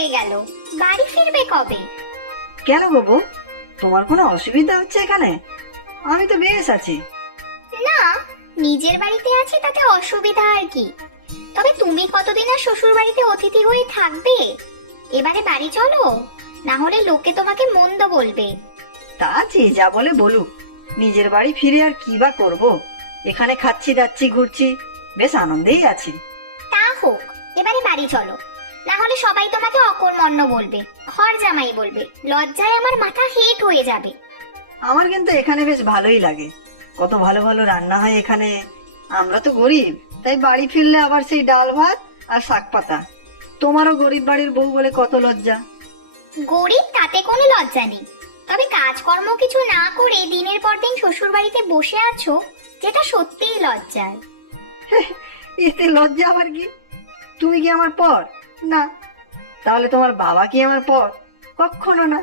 হয়ে গেল, বাড়ি ফিরবে কবে? কেন গো বউ, তোমার কোনো অসুবিধা হচ্ছে এখানে? আমি তো বেশ আছি। না, নিজের বাড়িতে আছি তাতে অসুবিধা আর কি। তবে তুমি কতদিন আর শ্বশুর বাড়িতে অতিথি হয়ে থাকবে? এবারে বাড়ি চলো, না হলে লোকে তোমাকে মন্দ বলবে। তা যে যা বলে বলুক, নিজের বাড়ি ফিরে আর কি বা করবো? এখানে খাচ্ছি যাচ্ছি ঘুরছি, বেশ আনন্দেই আছি। তা হোক, এবারে বাড়ি চলো, না হলে সবাই তোমাকে অকর্মণ্য বলবে, ঘর জামাই বলবে। লজ্জায় আমার মাথা হেট হয়ে যাবে। আমার কিন্তু এখানে বেশ ভালোই লাগে, কত ভালো ভালো রান্না হয় এখানে। আমরা তো গরিব, তাই বাড়ি ফিরলে আবার সেই ডাল ভাত আর শাক পাতা। তোমারও গরিব বাড়ির বউ বলে কত লজ্জা। গরিব তাতে কোনো লজ্জা নেই, তবে কাজকর্ম কিছু না করে দিনের পর দিন শ্বশুর বাড়িতে বসে আছো, যেটা সত্যিই লজ্জার। এতে লজ্জা আবার কি? তুমি কি আমার পর? না। তাহলে তোমার বাবা কি আমার পর? কখনো না।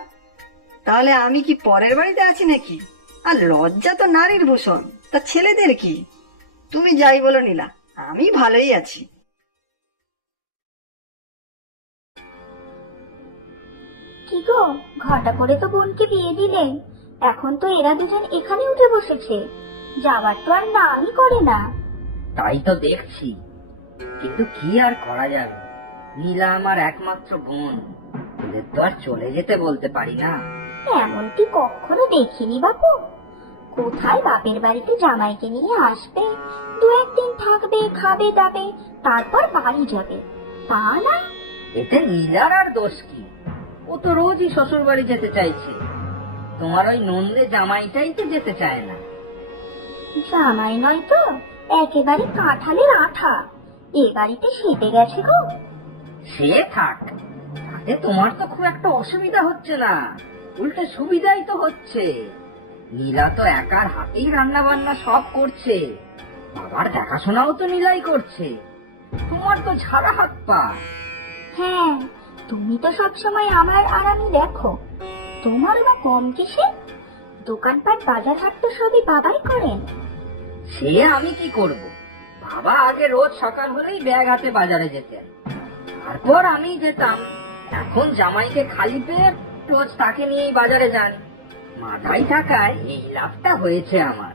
তাহলে আমি কি পরের বাড়িতে আছি নাকি? আর লজ্জা তো নারীর ভূষণ, তা ছেলেদের কি? তুমি যাই বলো নীলা, আমি ভালোই আছি। কি গো, ঘটা করে তো বোনকে বিয়ে দিলেন, এখন তো এরা দুজন এখানে উঠে বসেছে, যাবার তো আর নামই করে না। তাই তো দেখছি, কিন্তু কি আর করা যাবে? নীলা আমার একমাত্র বোন, ওদের তো আর চলে যেতে বলতে পারি না। এমনটি কখনো দেখিনি বাপু। কোথায় বাপের বাড়িতে জামাইকে নিয়ে আসবে, দু একদিন থাকবে, খাবে দাবে, তারপর বাড়ি যাবে, তা না। এতে নীলার আর দোষ কি? ও তো রোজই শ্বশুর বাড়ি যেতে চাইছে। তোমার ওই নন্দে জামাইটাই তো যেতে চায় না। জামাই নয় তো, একেবারে কাঁঠালের আঠা, এ বাড়িতে সেটে গেছে গো। সে থাক, তাতে তোমার তো খুব একটা অসুবিধা হচ্ছে না, উল্টে সুবিধাই তো হচ্ছে। নীলা তো একার হাতেই রান্না বান্না সব করছে, বাবার দেখাশোনাও তো নীলাই করছে। তোমার তো ঝাড়া হাত পা। হ্যাঁ, তুমি তো সবসময় আমার আর আমি দেখো, তোমার বা কম কিসে? দোকানপাট বাজার হাট তো সবই বাবাই করেন। সে আমি কি করব? বাবা আগে রোজ সকাল হলেই ব্যাগ হাতে বাজারে যেতেন, তারপর আমি যেতাম। এখন জামাইকে খালি পেয়ে রোজ তাকে নিয়েই বাজারে যান। মাথায় থাকায় এই লাভটা হয়েছে আমার।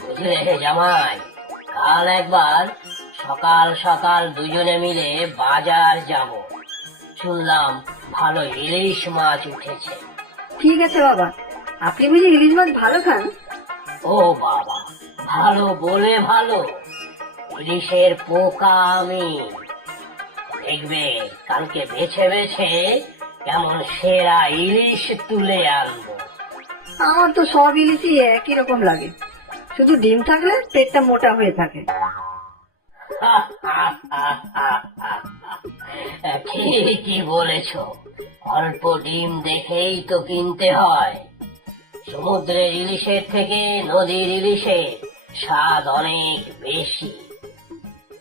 বুঝলে জামাই, কাল একবার সকাল সকাল দুজনে মিলে বাজার যাব। শুনলাম ভালো ইলিশ মাছ উঠেছে। ঠিক আছে বাবা, আপনি বুঝি ইলিশ মাছ ভালো খান? ও বাবা, ভালো বলে ভালো, ইলিশের পোকা আমি। দেখবে কালকে বেছে বেছে কেমন সেরা ইলিশ তুলে আনবো। আমার তো সব ইলিশই একই রকম লাগে, শুধু ডিম থাকলে পেটটা মোটা হয়ে থাকে। ঠিকই বলেছ, অল্প ডিম দেখেই তো কিনতে হয়। সমুদ্রের ইলিশের থেকে নদীর ইলিশের স্বাদ অনেক বেশি।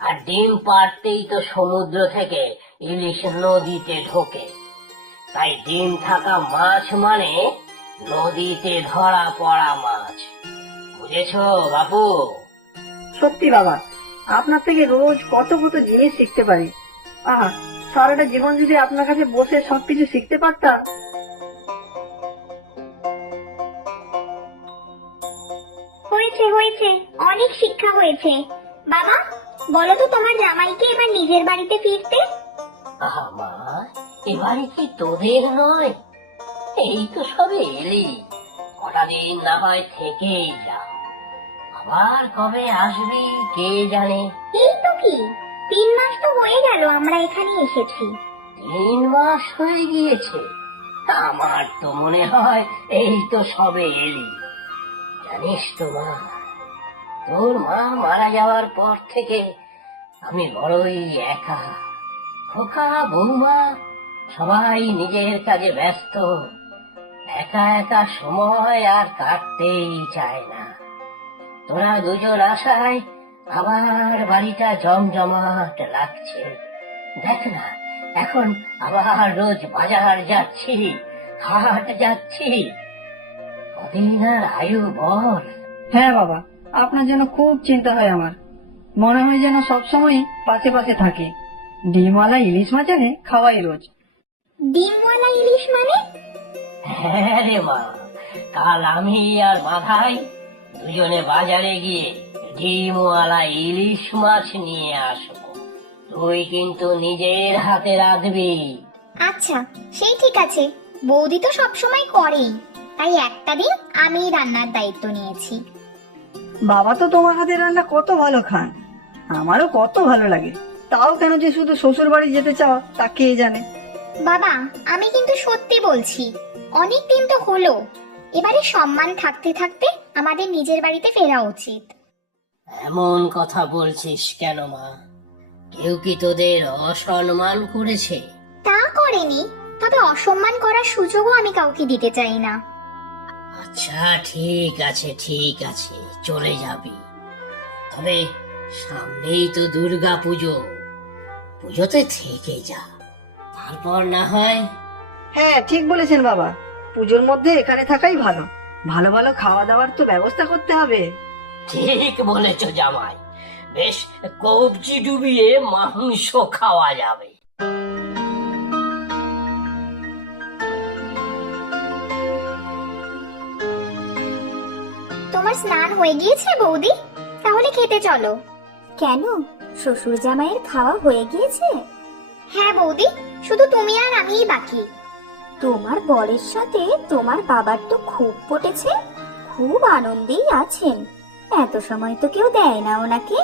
আর ডিম পাড়তেই তো সমুদ্র থেকে ইলিশ নদীতে ঢোকে, তাই ডিম থাকা মাছ মানে নদীতে ধরা পড়া মাছ। বুঝেছো বাপু? সত্যি বাবা, আপনার থেকে রোজ কত কত জিনিস শিখতে পারি। আহা, সারাটা জীবন যদি আপনার কাছে বসে সবকিছু শিখতে পারতাম। হয়েছে হয়েছে, অনেক শিক্ষা হয়েছে। বাবা, বলো তো তোমার জামাইকে এবার নিজের বাড়িতে ফিরতে। আমার এবারে কি তোদের নয়? এই তো সবে এলি, কটা দিন না হয় থেকেই যা। আবার কবে আসবি কে জানে। এই তো কি, 3 মাস তো হয়ে গেল আমরা এখানে এসেছি। 3 মাস হয়ে গিয়েছে? আমার তো মনে হয় এই তো সবে এলি। জানিস তো মা, তোর মা মারা যাওয়ার পর থেকে আমি বড়ই একা। খোকা, বৌমা সবাই নিজের কাজে ব্যস্ত, একা একা সময় আর কাটতেই চায় না। তোরা দুজন আসায় আবার বাড়িটা জমজমাট লাগছে। দেখ না, এখন আবার রোজ বাজার যাচ্ছি, হাট যাচ্ছি। কদিন আর আয়ু বল। হ্যাঁ বাবা, আপনার জন্য খুব চিন্তা হয় আমার, মনে হয় যেন সবসময় পাশে পাশে থাকে। ডিমওয়ালা ইলিশ মাছ এনে খাওয়াই রোজ। ডিমওয়ালা ইলিশ মানে? হ্যাঁ রে মা, কাল আমি আর মাথায় দুজনে বাজারে গিয়ে ডিমওয়ালা ইলিশ মাছ নিয়ে আসবো। তুই কিন্তু নিজের হাতে রাঁধবি। আচ্ছা, সেই ঠিক আছে। বৌদি তো সবসময় করেই, তাই একটা দিন আমি রান্নার দায়িত্ব নিয়েছি। বাবা তো তোমার হাতের রান্না কত ভালো খান, আমারও কত ভালো লাগে। তাও কেন যে শুধু শ্বশুর বাড়ি যেতে চাও তা কে জানে। বাবা, আমি কিন্তু সত্যি বলছি, অনেক দিন তো হলো। এবারে সম্মান থাকতে থাকতে আমাদের নিজের বাড়িতে ফেরা উচিত। এমন কথা বলছিস কেন মা? কেউ কি তোদের অসম্মান করেছে? তা করেনি, তবে অসম্মান করার সুযোগও আমি কাউকে দিতে চাই না। আচ্ছা ঠিক আছে ঠিক আছে, চলে যাবি। তবে সামনেই তো দুর্গা পুজো, পুজোতে থেকে যা, তারপর না হয়। হ্যাঁ ঠিক বলেছেন বাবা, পুজোর মধ্যে এখানে থাকাই ভালো। ভালো ভালো খাওয়া দাওয়ার তো ব্যবস্থা করতে হবে। ঠিক বলেছ জামাই, বেশ কবজি ডুবিয়ে মাংস খাওয়া যাবে। তোমার স্নান হয়ে গিয়েছে বৌদি? তাহলে খেতে চলো। কেন, শ্বশুর জামাইয়ের খাওয়া হয়ে গিয়েছে? হ্যাঁ বৌদি, শুধু তুমি আর আমিই বাকি। তোমার বরের সাথে তোমার বাবার তো খুব পটেছে, খুব আনন্দেই আছেন। এত সময় তো কেউ দেয় না ওনাকে।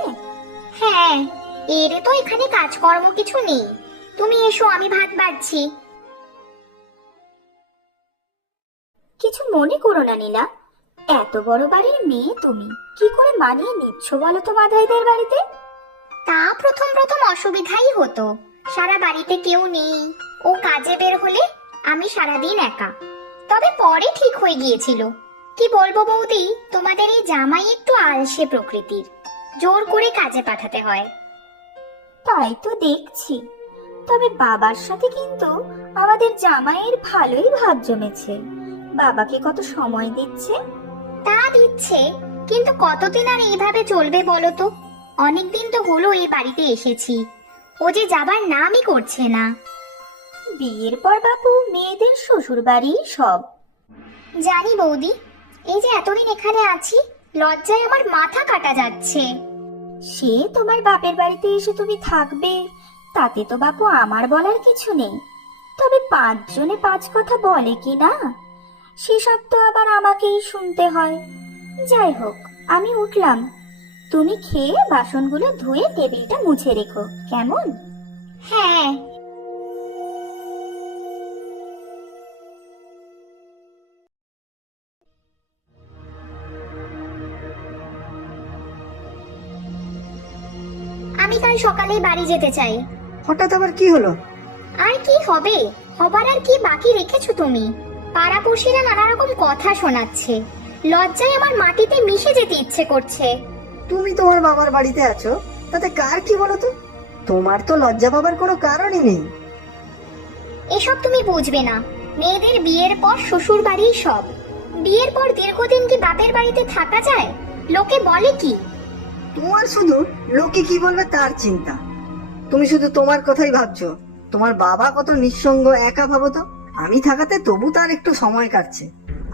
হ্যাঁ, এর তো এখানে কাজকর্ম কিছু নেই। তুমি এসো, আমি ভাত বাড়ছি। কিছু মনে করো না নীলা, এত বড় বাড়ির মেয়ে তুমি, কি করে মানিয়ে নিচ্ছ বলো তো মাধাইদের বাড়িতে? তা প্রথম প্রথম অসুবিধাই হতো, সারা বাড়িতে কেউ নেই। ও কাজে বের হলে আমি সারাদিন একা। তবে পরে ঠিক হয়ে গিয়েছিল। কি বলবো বৌদি, তোমাদের এই জামাই একটু আলসে প্রকৃতির, জোর করে কাজে পাঠাতে হয়। তাই তো দেখছি। তবে বাবার সাথে কিন্তু আমাদের জামাইয়ের ভালোই ভাব জমেছে। বাবাকে কত সময় দিচ্ছে। তা দিচ্ছে, কিন্তু কতদিন আর এইভাবে চলবে বলো তো? অনেকদিন তো হলো এই বাড়িতে এসেছি, ও যে যাবার নামই করছে না। বিয়ের পর বাপু মেয়েদের শ্বশুর বাড়ি সব। জানি বৌদি, এই যে এতদিন এখানে আছি, লজ্জায় আমার মাথা কাটা যাচ্ছে। সে তোমার বাপের বাড়িতে এসে তুমি থাকবে, তাতে তো বাপু আমার বলার কিছু নেই। তবে 5 জনে 5 কথা বলে কি না, সেসব তো আবার আমাকেই শুনতে হয়। যাই হোক, আমি উঠলাম। তুমি খেয়ে বাসনগুলো ধুয়ে টেবিলটা মুছে রেখো, কেমন? হ্যাঁ। আমি কাল সকালেই বাড়ি যেতে চাই। হঠাৎ আবার কি হলো? আর কি হবে, হবার আর কি বাকি রেখেছো তুমি? পাড়াপড়শিরা নানা রকম কথা শোনাচ্ছে, লজ্জায় আমার মাটিতে মিশে যেতে ইচ্ছে করছে। তুমি তোমার বাবার বাড়িতে আছো, তাতে কার কি বলো তো? তোমার তো লজ্জা পাবার কোনো কারণই নেই। এসব তুমি বুঝবে না। মেয়েদের বিয়ের পর শ্বশুর বাড়িই সব। বিয়ের পর দীর্ঘদিন কি বাপের বাড়িতে থাকা যায়? লোকে বলে কি? তোমার শুধু লোকে কি বলবে তার চিন্তা। তুমি শুধু তোমার কথাই ভাবছো। তোমার বাবা কত নিঃসঙ্গ একা, ভাবো তো। আমি থাকাতে তবু তার একটু সময় কাটছে,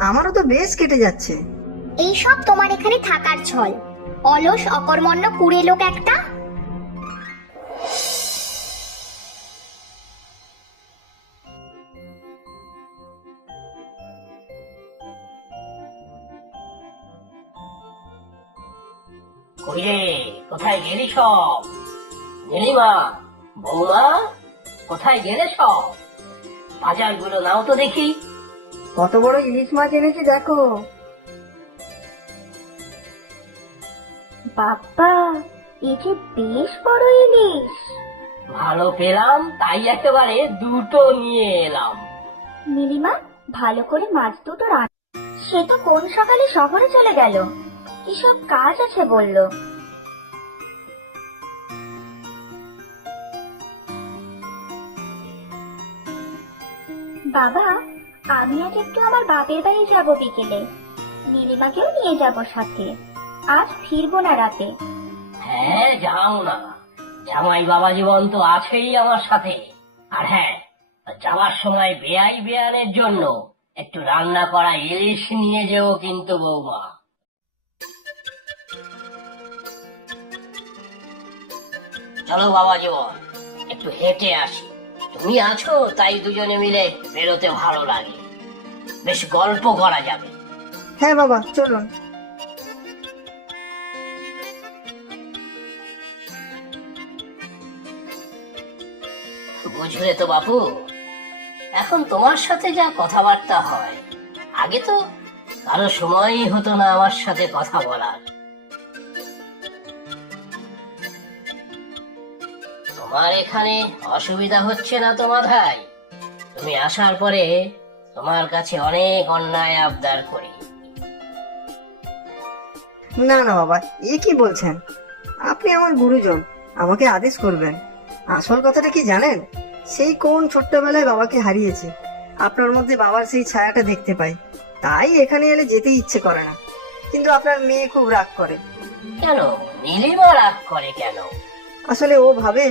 আমারও তো বেশ কেটে যাচ্ছে। এইসব তোমার এখানে থাকার ছল। অলস অকর্মণ্য কুড়ে লোক একটা। কইরে, কোথায় গেলি সব? নীলিমা, বৌমা, কোথায় গেলে সব? বাজারগুলো নাও তো দেখি। কত বড় ইলিশ মাছ এনেছে দেখো। বাবা, এই যে বেশ বড় ইলিশ। ভালো পেলাম তাই একেবারে 2টো নিয়ে এলাম। নীলিমা, ভালো করে মাছ দুটো রান। সে তো কোন সকালে শহরে চলে গেল, কি সব কাজ আছে বললো। বাবা, আমি আজ একটু আমার বাপের বাড়ি যাব বিকেলে। নীলিমাকেও নিয়ে যাব সাথে। আজ ফিরবো না রাতে। হ্যাঁ যাও না, জামাই বাবা জীবন তো আছেই আমার সাথে। আর হ্যাঁ, যাওয়ার সময় বেয়াই বেয়ানের জন্য একটু রান্না করা ইলিশ নিয়ে যেও কিন্তু বৌমা। চলো বাবা জীবন, একটু হেঁটে আসি। তুমি আছো তাই দুজনে মিলে বেরোতে ভালো লাগে, বেশ গল্প করা যাবে। হ্যাঁ বাবা, চলুন। বুঝলে তো বাপু, এখন তোমার সাথে যা কথাবার্তা হয়, আগে তো কারো সময়ই হতো না আমার সাথে কথা বলার। তোমার এখানে অসুবিধা হচ্ছে না তো মাথায়? তুমি আসার পরে তোমার কাছে অনেক অন্যায় আবদার করি। না না বাবা, এ কি বলছেন? আপনি আমার গুরুজন, আমাকে আদেশ করবেন। আসল কথাটা কি জানেন? সেই কোন ছোট্টবেলায় বাবাকে হারিয়েছি, আপনার মধ্যে বাবার সেই ছায়াটা দেখতে পাই, তাই এখানে এলে যেতে ইচ্ছে করে না। কিন্তু আপনার মেয়ে খুব রাগ করে। কেন নীলিমা রাগ করে কেন? আসলে ও ভাবে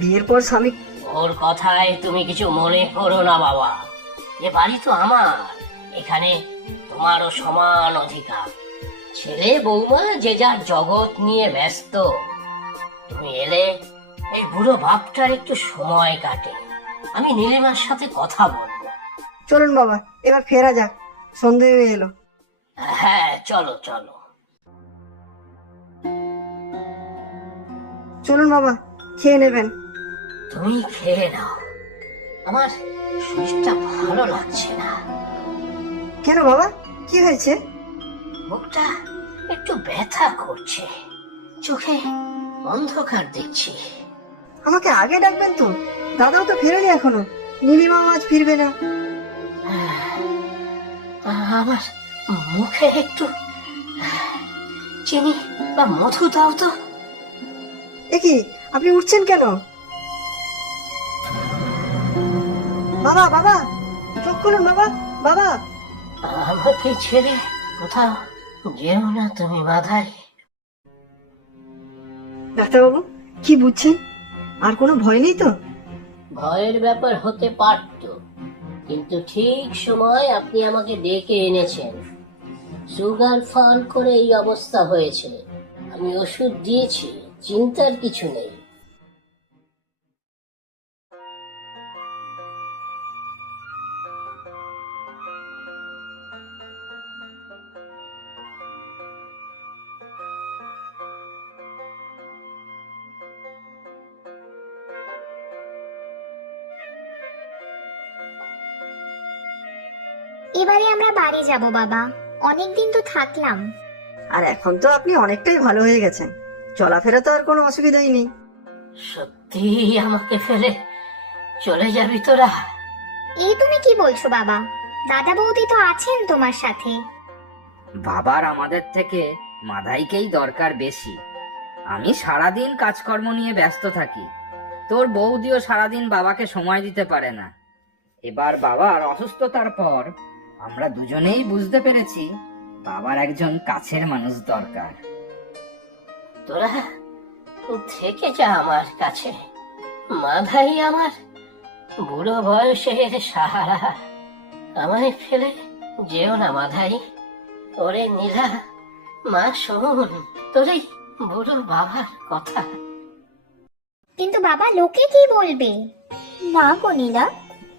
বিয়ের পর স্বামী। ওর কথায় তুমি কিছু মনে করো না বাবা, এ বাড়ি তো আমার, এখানে তোমারও সমান অধিকার। ছেলে বৌমা যে যার জগৎ নিয়ে ব্যস্ত, তুমি এলে এই বুড়ো বাপটার একটু সময় কাটে। আমি নীলিমার সাথে কথা বলবো। চলুন বাবা, এবার ফেরা যাক, সন্ধে হয়ে এলো। হ্যাঁ চলো চলো। চলুন বাবা, খেয়ে নেবেন। তুমি খেয়ে নাও, আমার শরীরটা ভালো লাগছে না। কেন বাবা, কি হয়েছে? মুখটা একটু ব্যথা করছে, চোখে অন্ধকার দেখছি। আমাকে আগে ডাকবেন তো, দাদাও তো ফেরেনি এখনো, নীলিমাও আজ ফিরবে না। আমার মুখে একটু চিনি বা মধু দাও তো। এ কি, আপনি উঠছেন কেন? বাবা বাবা, চোখ খুলুন বাবা, বাবা। আমাকে ছেড়ে কোথাও যেও না তুমি মাথায়। ডাক্তারবাবু, কি বুঝছেন? আর কোনো ভয় নেই তো? ভয়ের ব্যাপার হতে পারত, কিন্তু ঠিক সময় আপনি আমাকে ডেকে এনেছেন। সুগার ফল করে এই অবস্থা হয়েছে, আমি ওষুধ দিয়েছি, চিন্তার কিছু নেই। এবারে আমরা বাড়ি যাব বাবা, অনেকদিন তো থাকলাম। আর এখন তো আপনি অনেকটাই ভালো হয়ে গেছেন, চলাফেরা তো আর কোনো অসুবিধাই নেই। সত্যি আমাকে ফেলে চলে যাবি তোরা? এই তুমি কি বলছো বাবা? দাদা বৌদি তো আছেন তোমার সাথে। বাবার আমাদের থেকে মাধাইকেই দরকার বেশি। আমি সারাদিন কাজকর্ম নিয়ে ব্যস্ত থাকি, তোর বৌদিও সারাদিন বাবাকে সময় দিতে পারে না। এবার বাবার অসুস্থতার পর আমরা দুজনেই বুঝতে পেরেছি বাবার একজন কাছের মানুষ দরকার। তোরা থেকে যা আমার কাছে, মাধাই আমার বুড়ো বয়সের সাহারা। আমায় ফেলে যেও না মাধাই। ওরে নীলা, মা শোন তোর এই বুড়ো বাবার কথা। কিন্তু বাবা, লোকে কি বলবে? না গো নীলা,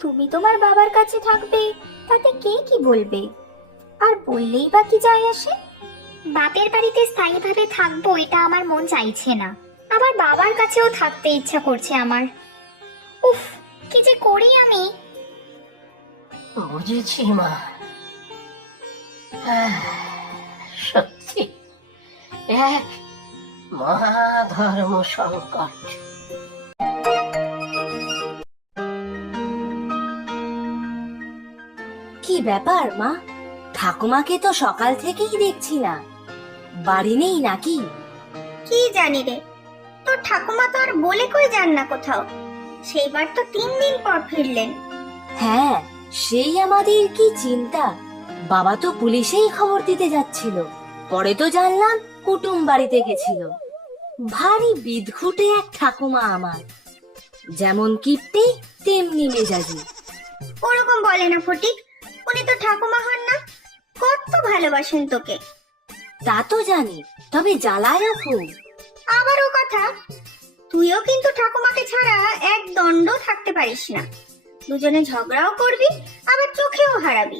তুমি তোমার বাবার কাছে থাকবে, তাতে কে কি বলবে? আর বললেই বা কি যায় আসে? বাপের বাড়িতে স্থায়ীভাবে থাকবো এটা আমার মন চাইছে না, আবার বাবার কাছেও থাকতে ইচ্ছা করছে আমার। উফ, কি যে করি আমি। বুঝেছি মা, সত্যি এক মহাধর্ম সংকট। কি ব্যাপার মা, ঠাকুমাকে তো সকাল থেকেই দেখছি না, বাড়ি নেই নাকি? কি জানি রে, তোর ঠাকুমা তো আর বলে কই যান না কোথাও, সেইবার তো 3 দিন পর ফিরলেন। হ্যাঁ, সেই আমাদের কি চিন্তা, বাবা তো পুলিশেই খবর দিতে যাচ্ছিল, পরে তো জানলাম কুটুম বাড়িতে গেছিল। ভারী বিদঘুটে এক ঠাকুমা আমার, যেমন কিপ্টে তেমনি মেজাজি। ওরকম বলে না ফটিক, উনি তো ঠাকুমা হন না, কত ভালোবাসেন তোকে। তা তো জানি, তবে জ্বালায়ও খুব। আবারও কথা, তুইও কিন্তু ঠাকুমাকে ছাড়া এক দণ্ড থাকতে পারিস না। দুজনে ঝগড়াও করবি, আবার চোখেও হারাবি।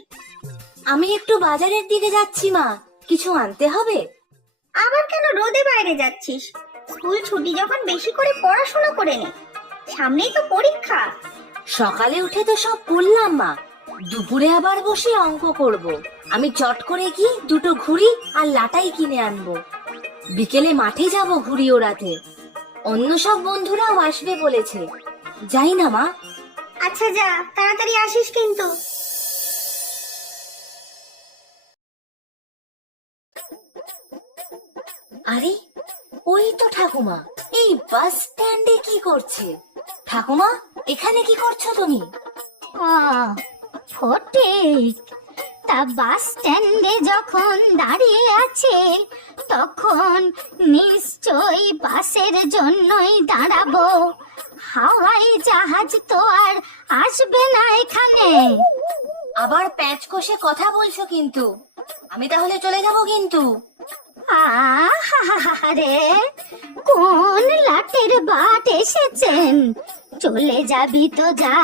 আমি একটু বাজারের দিকে যাচ্ছি মা, কিছু আনতে হবে। আবার কেন রোদে বাইরে যাচ্ছিস? স্কুল ছুটি যখন বেশি করে পড়াশোনা করে নে, সামনেই তো পরীক্ষা। সকালে উঠে তো সব করলাম মা, দুপুরে আবার বসে অঙ্ক করব। আমি চট করে গিয়ে দুটো ঘুড়ি আর লাটাই কিনে আনবো। বিকেলে মাঠে যাব ঘুড়ি ওড়াতে। অন্য সব বন্ধুরাও আসবে বলেছে। যাই না মা? আচ্ছা যা, তাড়াতাড়ি আসিস কিন্তু। আরে ওই তো ঠাকুমা, এই বাস স্ট্যান্ডে কি করছে? ঠাকুমা, এখানে কি করছো তুমি? ফটিক, তা বাস স্ট্যান্ডে যখন দাঁড়িয়ে আছে তখন নিশ্চয়ই বাসের জন্যই দাঁড়াবো। হাওয়াই জাহাজ তো আর আসবে না এখানে। আবার প্যাঁচ কষে কথা বলছো কিন্তু। আমি তাহলে চলে যাব কিন্তু। আহারে, কোন লাটের বাট এসেছেন? চলে যাবি তো যা,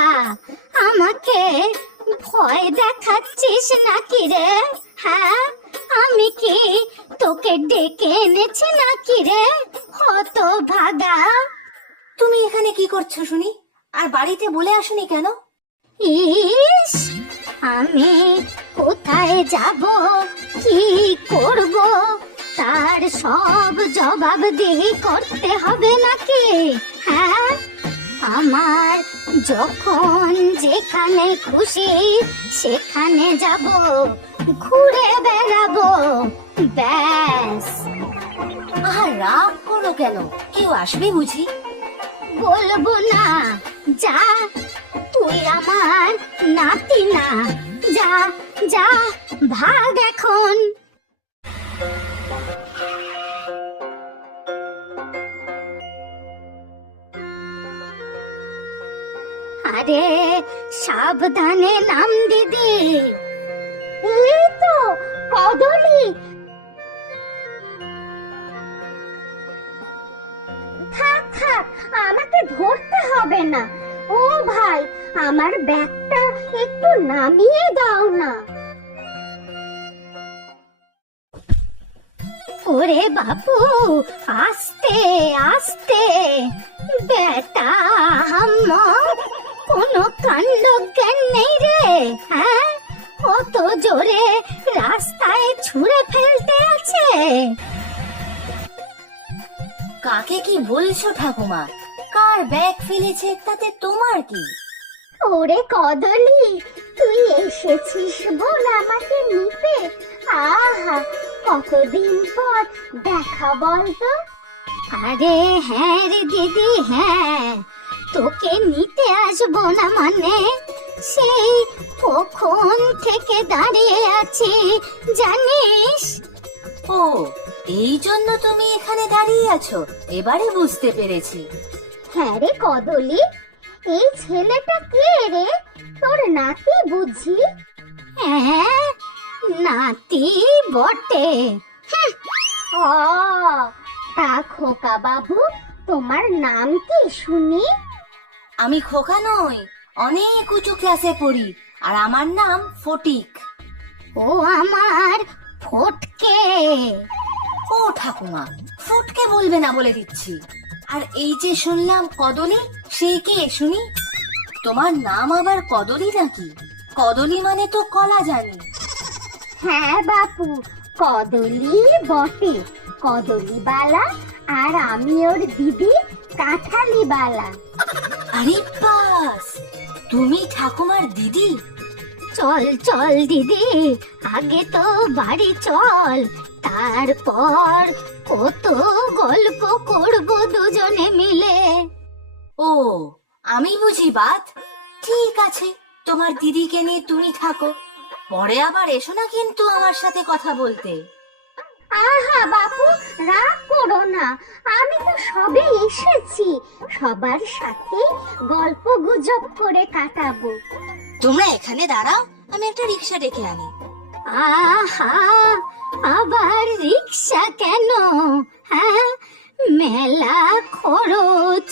আমাকে ভয় দেখাচ্ছিস নাকি রে? হ্যাঁ, আমি কি তোকে ডেকে এনেছি নাকি রে, হত ভাগা? তুমি এখানে কি করছো শুনি? আর বাড়িতে বলে আসনি কেন? ইস, আমি কোথায় যাব, কি করব, তার সব জবাবদিহি করতে হবে নাকি? হ্যাঁ, আমার যখন যেখানে খুশি সেখানে যাব, ঘুরে বেড়াবো, ব্যাস। আহা, রাগ করো কেন? কেউ আসবে বুঝি? বলবো না, যা, তুই আমার নাতি না, যা যা, ভাগ এখন। আরে সাবধানে নাম দিদি। এই তো কদলি। থাক থাক, আমাকে ধরতে হবে না। ও ভাই, আমার ব্যাগটা একটু নামিয়ে দাও না। ওরে বাপু, আস্তে আস্তে। বেটা আম্মা, কোনো কাণ্ড জ্ঞান নেই রে? হ্যাঁ, কত জোরে রাস্তায় ছুঁড়ে ফেলতে আছে। কাকে কি বলছো ঠাকুমা? কার ব্যাগ ফেলেছে তাতে তোমার কি? ওরে কদলি, তুই এসেছিস বল আমাকে নিতে। আহা, কতদিন পর দেখা বলতো। আরে হ্যাঁ রে দিদি, হ্যাঁ, তোকে নিতে আসবো না মানে? সেই কখন থেকে দাঁড়িয়ে আছি জানিস? ও, এই জন্য তুমি এখানে দাঁড়িয়ে আছো, এবারে বুঝতে পেরেছি। হ্যাঁ রে কদলি, এই ছেলেটা কে রে? তোর নাতি বুঝি? হ্যাঁ, নাতি বটে। হ্যাঁ। ও, তা খোকা বাবু, তোমার নাম কি শুনি? আমি খোকা নই, অনেক উঁচু ক্লাসে পড়ি, আর আমার নাম ফটিক। ও আমার ফটকে। ও ঠাকুমা, ফটকে বলবে না বলে দিচ্ছি। আর এই যে শুনলাম কদলি, সেই কে শুনি? তোমার নাম আবার কদলি নাকি? কদলি মানে তো কলা জানি। হ্যাঁ বাপু, কদলি বটে, কদলিবালা, আর আমি ওর দিদি কাঁঠালিবালা। আরে বাস, তুমি ঠাকুমার দিদি? চল চল দিদি, আগে তো বাড়ি চল, তারপর কত গল্প করব দুজনে মিলে। ও, আমি বুঝি বাদ। ঠিক আছে, তোমার দিদিকে নিয়ে তুমি থাকো, পরে আবার এসো না কিন্তু আমার সাথে কথা বলতে। আহা বাপু, রাগ করো না, আমি তো সবে এসেছি, সবার সাথে গল্প গুজব করে কাটাবো। তোমরা এখানে দাঁড়াও, আমি একটা রিক্সা ডেকে আনি। আহা, আবার রিক্সা কেন? হ্যাঁ, মেলা খরচ,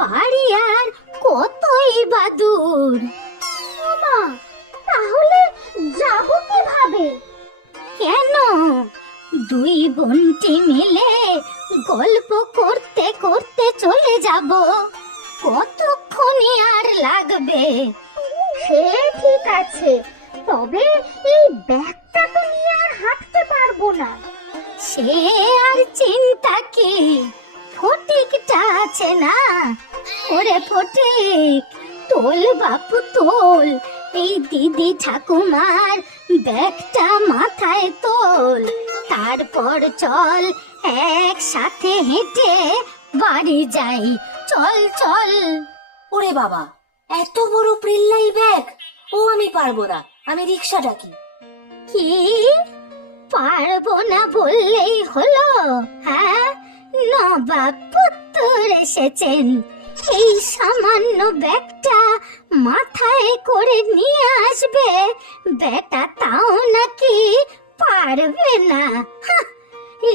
বাড়ি আর কতই বা দূর। মা, তাহলে যাব কিভাবে? কেন, দুই বোনটি মিলে গল্প করতে করতে চলে যাব, কতক্ষণই আর লাগবে। সে ঠিক আছে, তবে এই ব্যাগটা তো নিয়ে আর হাঁটতে পারবো না। সে আর চিন্তা কি, ফটিকটা আছে না? ওরে ফটিক, তোল বাপু তোল, এই দিদি ঠাকুমার ব্যাগটা মাথায় তোল, তারপর চল একসাথে হেঁটে বাড়ি যাই। চল চল। ওরে বাবা, এত বড় প্রিল্লাই ব্যাগ! ও আমি পারবো না, আমি রিক্সা ডাকি। কি, পারবো না বললেই হলো? হ্যাঁ, নবাব পুত্তর এসেছেন, এই সামান্য ব্যাগটা মাথায় করে নিয়ে আসবে বেটা, তাও নাকি পারবে না? হাহ,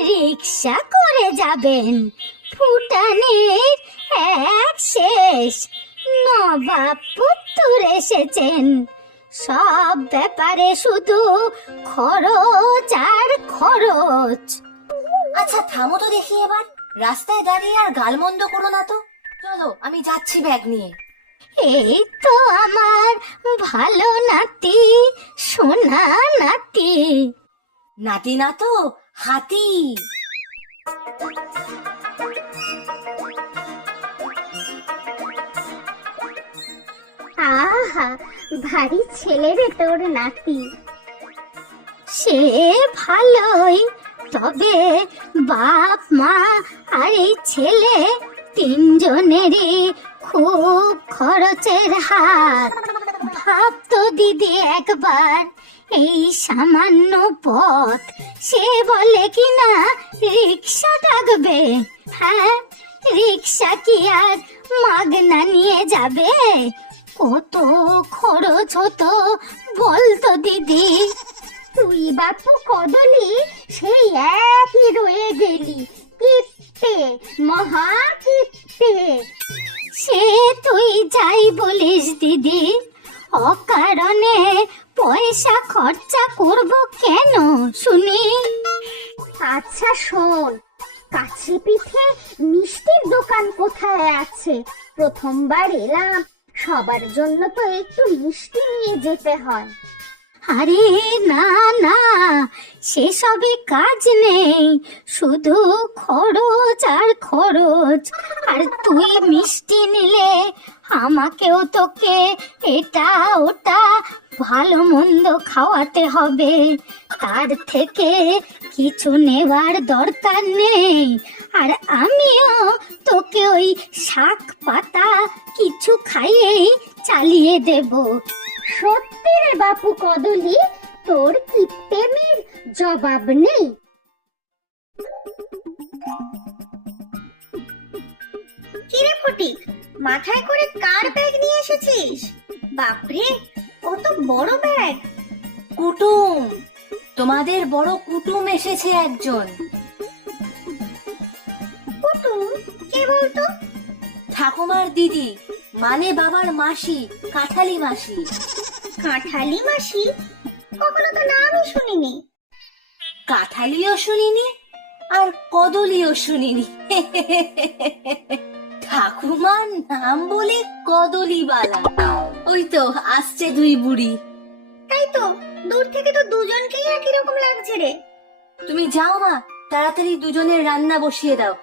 রিক্সা করে যাবেন, ফুটানির এক শেষ। নবাব পুত্তর এসেছেন, সব ব্যাপারে শুধু খরচ আর খরচ। আচ্ছা থামো তো দেখি এবার, রাস্তায় দাঁড়িয়ে আর গালমন্দ করো না তো। চলো, আমি যাচ্ছি ব্যাগ নিয়ে। এই তো আমার ভালো নাতি, সোনা নাতি। নাতি না তো, হাতি। আহা, ভারী ছেলে রে তোর নাতি। সে ভালোই, তবে বাপ মা আর এই ছেলে তিনজনেরই খুব খরচের হাত। ভাবতো দিদি একবার, এই সামান্য পথ সে বলে কিনা রিক্সা ডাকবে। হ্যাঁ, রিক্সা কি আর মাগনা নিয়ে যাবে? কত খরচ হতো বলতো দিদি। তুই বাপু কদলি সেই একই রয়ে গেলি, কিপ্টে, মহা কিপ্টে। সে তুই যাই বলিস দিদি, অকারণে পয়সা খরচা করব কেন শুনি? আচ্ছা শোন, কাছে পিঠে মিষ্টির দোকান কোথায় আছে? প্রথমবার এলাম, সবার জন্য তো একটু মিষ্টি নিয়ে যেতে হয়। আরে না না, সেসবে কাজ নেই, শুধু খরচ আর খরচ। আর তুই মিষ্টি নিলে আমাকেও তোকে এটা ওটা ভালো মন্দ খাওয়াতে হবে, তার থেকে কিছু নেওয়ার দরকার নেই। আর আমিও তোকে ওই শাক পাতা কিছু খাইয়েই চালিয়ে দেব। সত্যি রে বাপু কদলি, তোর কিপ্টেমির জবাব নেই। কিরে ফটিক, মাথায় করে কার ব্যাগ নিয়ে এসেছিস? বাপরে, কত বড় ব্যাগ! কুটুম, তোমাদের বড় কুটুম এসেছে একজন। কুটুম? কে বলতো? ঠাকুমার দিদি, মানে বাবার মাসি, কাঠালি মাসি। কাঁঠালি মাসি? কখনো তো নামই শুনিনি। কাঠালিও শুনিনি আর কদলিও শুনিনি। ঠাকুমার নাম বলে কদলিবালা। ওই তো আসছে দুই বুড়ি। তাই তো, দূর থেকে তো দুজনকেই একই রকম লাগছে রে। তুমি যাও মা, তাড়াতাড়ি দুজনের রান্না বসিয়ে দাও,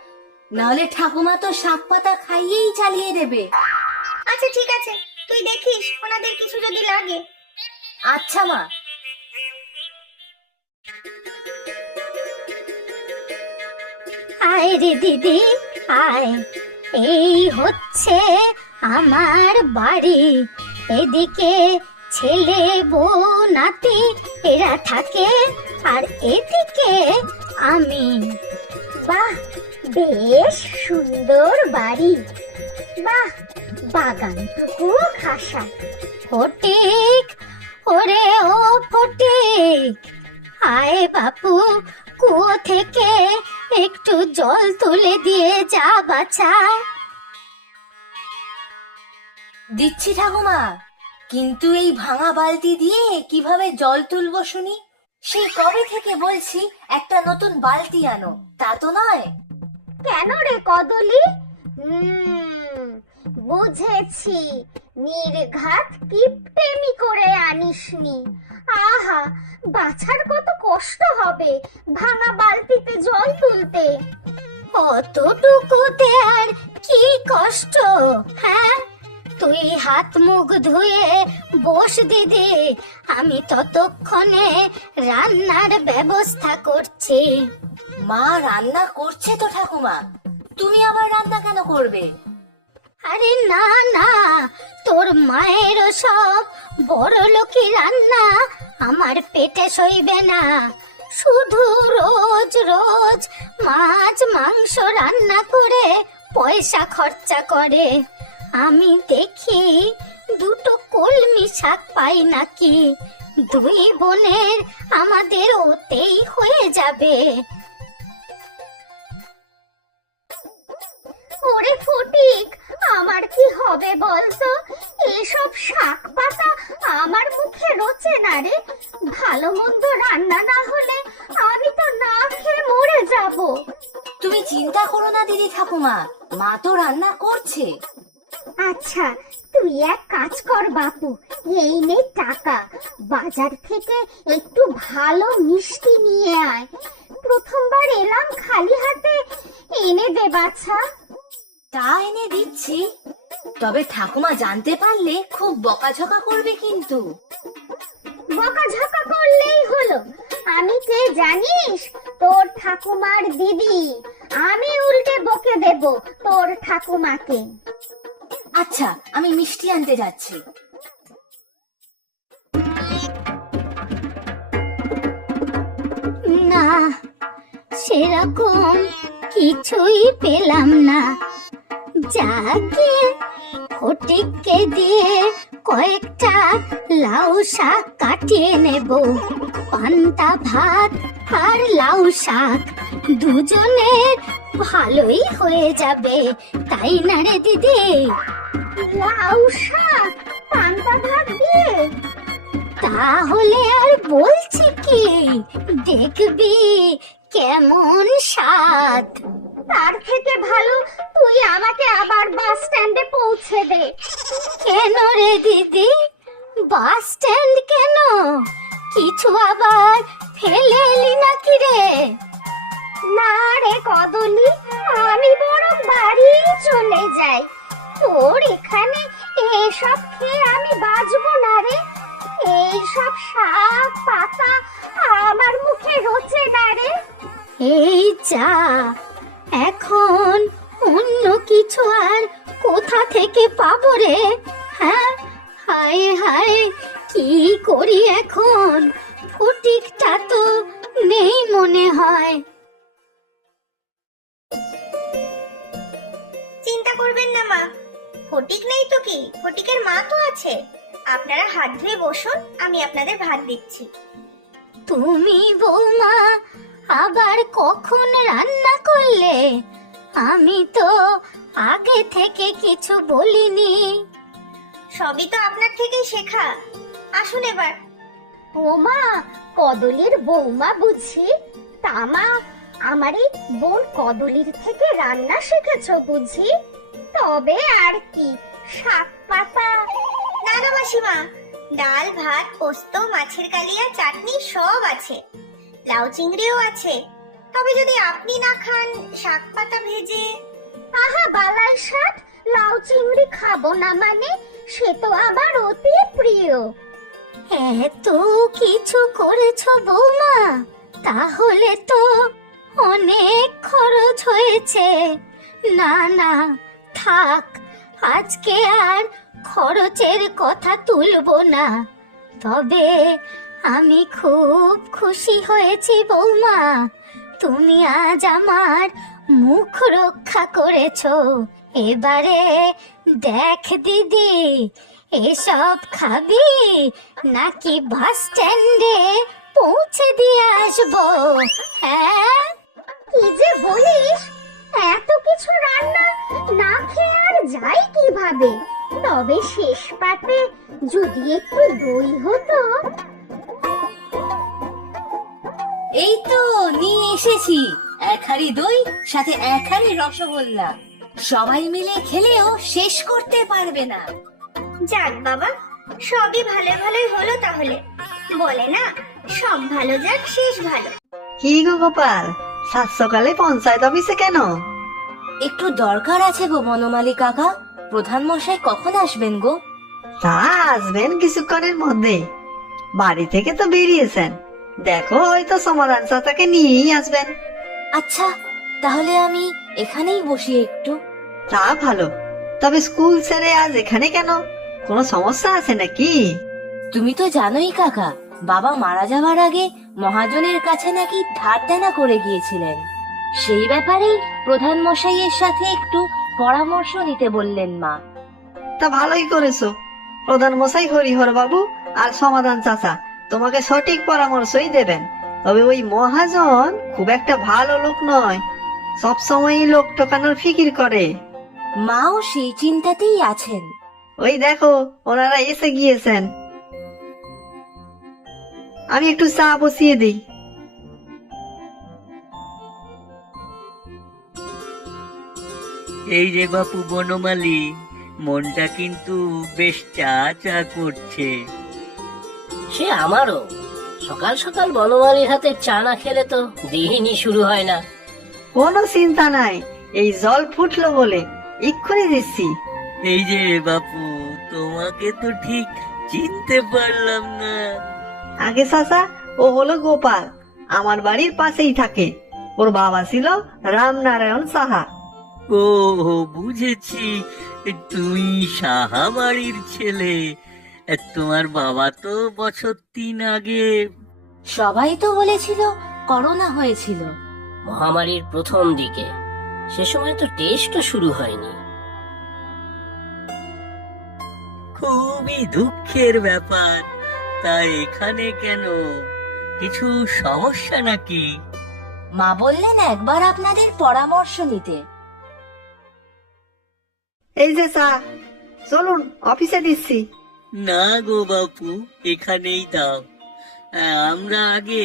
নাহলে ঠাকুমা তো শাক পাতা খাইয়েই চালিয়ে দেবে। আচ্ছা ঠিক আছে, তুই দেখিস ওনাদের কিছু যদি লাগে। আচ্ছা মা। আয় রে দিদি আয়, এই হচ্ছে আমার বাড়ি। এদিকে ছেলে বউ নাতি এরা থাকে, আর এদিকে আমি। বাহ, বেশ সুন্দর বাড়ি। বাহ, বাগানটুকু খাসা। ফটিক, ওরে ও ফটিক, আয় বাপু, কুয়ো থেকে একটু জল তুলে দিয়ে যা বাছা। দিচ্ছি ঠাকুমা, কিন্তু এই ভাঙা বালতি দিয়ে কিভাবে জল তুলবো শুনি? সেই কবে থেকে বলছি একটা নতুন বালতি আনো, তা তো নয়। কেন রে কদলি? বুঝেছি, নির্ঘাত কিপটেমি করে আনিসনি। আহা, বাছার কত কষ্ট হবে ভাঙা বালতিতে জল তুলতে। অতটুকুতে আর কি কষ্ট? হ্যাঁ, তুই হাত মুখ ধুয়ে বস দিদি, আমি ততক্ষণে রান্নার ব্যবস্থা করছি। মা রান্না করছে তো ঠাকুমা, তুমি আবার রান্না কেন করবে? আরে না না, তোর মায়েরও সব বড়লোকি রান্না আমার পেটে সইবে না। শুধু রোজ রোজ মাছ মাংস রান্না করে পয়সা খরচা করে। আমি দেখি দুটো কলমি শাক পাই নাকি, দুই বোনের আমাদের ওতেই হয়ে যাবে। ওরে ফটিক, আমার কি হবে বলতো? এসব শাক পাতা আমার মুখে রোচে না রে। ভালো মন্দ রান্না না হলে আমি তো না খেয়ে মরে যাব। তুমি চিন্তা করো না দিদি ঠাকুমা, মা তো রান্না করছে। আচ্ছা, তুই এক কাজ কর বাপু, এই নে টাকা, বাজার থেকে একটু ভালো মিষ্টি নিয়ে আয়। প্রথমবার এলাম খালি হাতে, এনে দে বাছা। তা এনে দিচ্ছি, তবে ঠাকুমা জানতে পারলে খুব বকাঝকা করবে কিন্তু। বকাঝকা করলেই হলো, আমি কে জানিস? তোর ঠাকুমার দিদি। আমি উল্টে বকে দেব তোর ঠাকুমাকে। আচ্ছা, আমি মিষ্টি আনতে যাচ্ছি। না, সেরকম কিছুই পেলাম না। যাকে ফটিককে দিয়ে কয়েকটা লাউ শাক কাটিয়ে নেব। পান্তা ভাত আর লাউ শাক দুজনের ভালোই হয়ে যাবে, তাই না রে দিদি? লাউ শাক পান্তা ভাত দিয়ে? তাহলে আর বলছি কি, দেখবি কেমন স্বাদ। তার থেকে ভালো তুই আমাকে আবার বাস স্ট্যান্ডে পৌঁছে দে। কেন রে দিদি, বাস স্ট্যান্ড কেন? কিছু আবার ফেলে এলি নাকি রে? না রে কদলি, আমি বরং বাড়ি চলে যাই। তোর এখানে এসব খেয়ে আমি বাঁচবো না রে। এইসব শাক পাতা আমার মুখে রোচে না রে। এই যা, এখন অন্য কিছু আর কোথা থেকে পাবো রে? হ্যাঁ, হায় হায়, কি করি এখন? ফটিকটা তো নেই মনে হয়। চিন্তা করবেন না মা, ফটিক নেই তো কি, ফটিকের মা তো আছে। আপনারা হাত ধুয়ে বসুন, আমি আপনাদের ভাত দিচ্ছি। তুমি বৌমা আবার কখন রান্না করলে? আমি তো আগে থেকে কিছু বলিনি। সবই তো আপনার থেকেই শেখা। আসুন এবার। ওমা, কদলির বৌমা বুঝি? তা মা, আমারই বোন কদলির থেকে রান্না শিখেছো বুঝি? তবে আর কি, শাক পাতা? না না মাসিমা, ডাল ভাত পোস্ত মাছের কালিয়া চাটনি সব আছে, লাউ চিংড়িও আছে। তবে যদি আপনি না খান, শাক পাতা ভেজে। আহা বালাই ষাট, লাউ চিংড়ি খাবো না মানে? সে তো আবার অতি প্রিয়। এত কিছু করেছো বৌমা, তাহলে তো অনেক খরচ হয়েছে। না না, থাক, আজকে আর খরচের কথা তুলবো না। তবে আমি খুব খুশি হয়েছি বৌমা, তুমি আজ আমার মুখ রক্ষা করেছো। এবারে দেখ দিদি, এসব খাবি নাকি বাস স্ট্যান্ডে পৌঁছে দিয়ে আসবো? হ্যাঁ, কি যে বলিস, এত কিছু রান্না না খেয়ে আর যাই কিভাবে? তবে শেষ পাতে যদি একটু দই হতো। এই তো নিয়ে এসেছি, এক হাঁড়ি দই, সাথে এক হাঁড়ি রসগোল্লা। সবাই মিলে খেলেও শেষ করতে পারবে না। যাক বাবা, সবই ভালো ভালোই হলো তাহলে। বলে না, সব ভালো যাক শেষ ভালো। কি গো গোপাল, সাত সকালে পঞ্চায়েত অফিসে কেন? একটু দরকার আছে গো বনমালী কাকা। প্রধান মশাই কখন আসবেন গো? তা আসবেন কিছুক্ষণের মধ্যে। বাড়ি থেকে তো বেরিয়েছেন, দেখো হয়তো সমাধান চাচাকে নিয়েই আসবেন। আচ্ছা, তাহলে আমি এখানেই বসি একটু। তা ভালো। তবে স্কুল ছেড়ে আজ এখানে কেন? কোনো সমস্যা আছে নাকি? তুমি তো জানোই কাকা, বাবা মারা যাওয়ার আগে মহাজনের কাছে নাকি ধার দেনা করে গিয়েছিলেন। সেই ব্যাপারেই প্রধান মশাইয়ের সাথে একটু পরামর্শ নিতে বললেন মা। তা ভালোই করেছো। প্রধান মশাই হরিহর বাবু আর সমাধান চাচা তোমাকে সঠিক পরামর্শই দেবেন। তবে ওই মহাজন খুব একটা ভালো লোক নয়, সবসময়ই লোক ঠকানোর ফিকির করে। মাও সেই চিন্তাতেই আছেন। ওই দেখো ওনারা এসে গিয়েছেন। আমি একটু চা বসিয়ে দিই। এই যে বাপু বনমালী, মনটা কিন্তু বেশ চা চা করছে। সে আমারও। সকাল সকাল বনমালীর হাতে চা না খেলে তো দিনই শুরু হয় না। কোনো চিন্তা নাই, এই জল ফুটলো বলে এক্ষুনি দিচ্ছি। এই যে বাপু, তোমাকে তো ঠিক চিনতে পারলাম না। আগে চাচা, ও হলো গোপাল, আমার বাড়ির পাশেই থাকে। ওর বাবা ছিল রামনারায়ণ সাহা। ও বুঝেছি, তুমি সাহা বাড়ির ছেলে। তোমার বাবা তো বছর 3 আগে। সবাই তো বলেছিল করোনা হয়েছিল। মহামারীর প্রথম দিকে, সে সময় তো টেস্টও শুরু হয়নি। খুবই দুঃখের ব্যাপার। তা এখানে কেন? কিছু সমস্যা নাকি? মা বললেন একবার আপনাদের পরামর্শ নিতে। এই যে চা, চলুন অফিসে দিচ্ছি। না গো বাপু, এখানেই দাও। আমরা আগে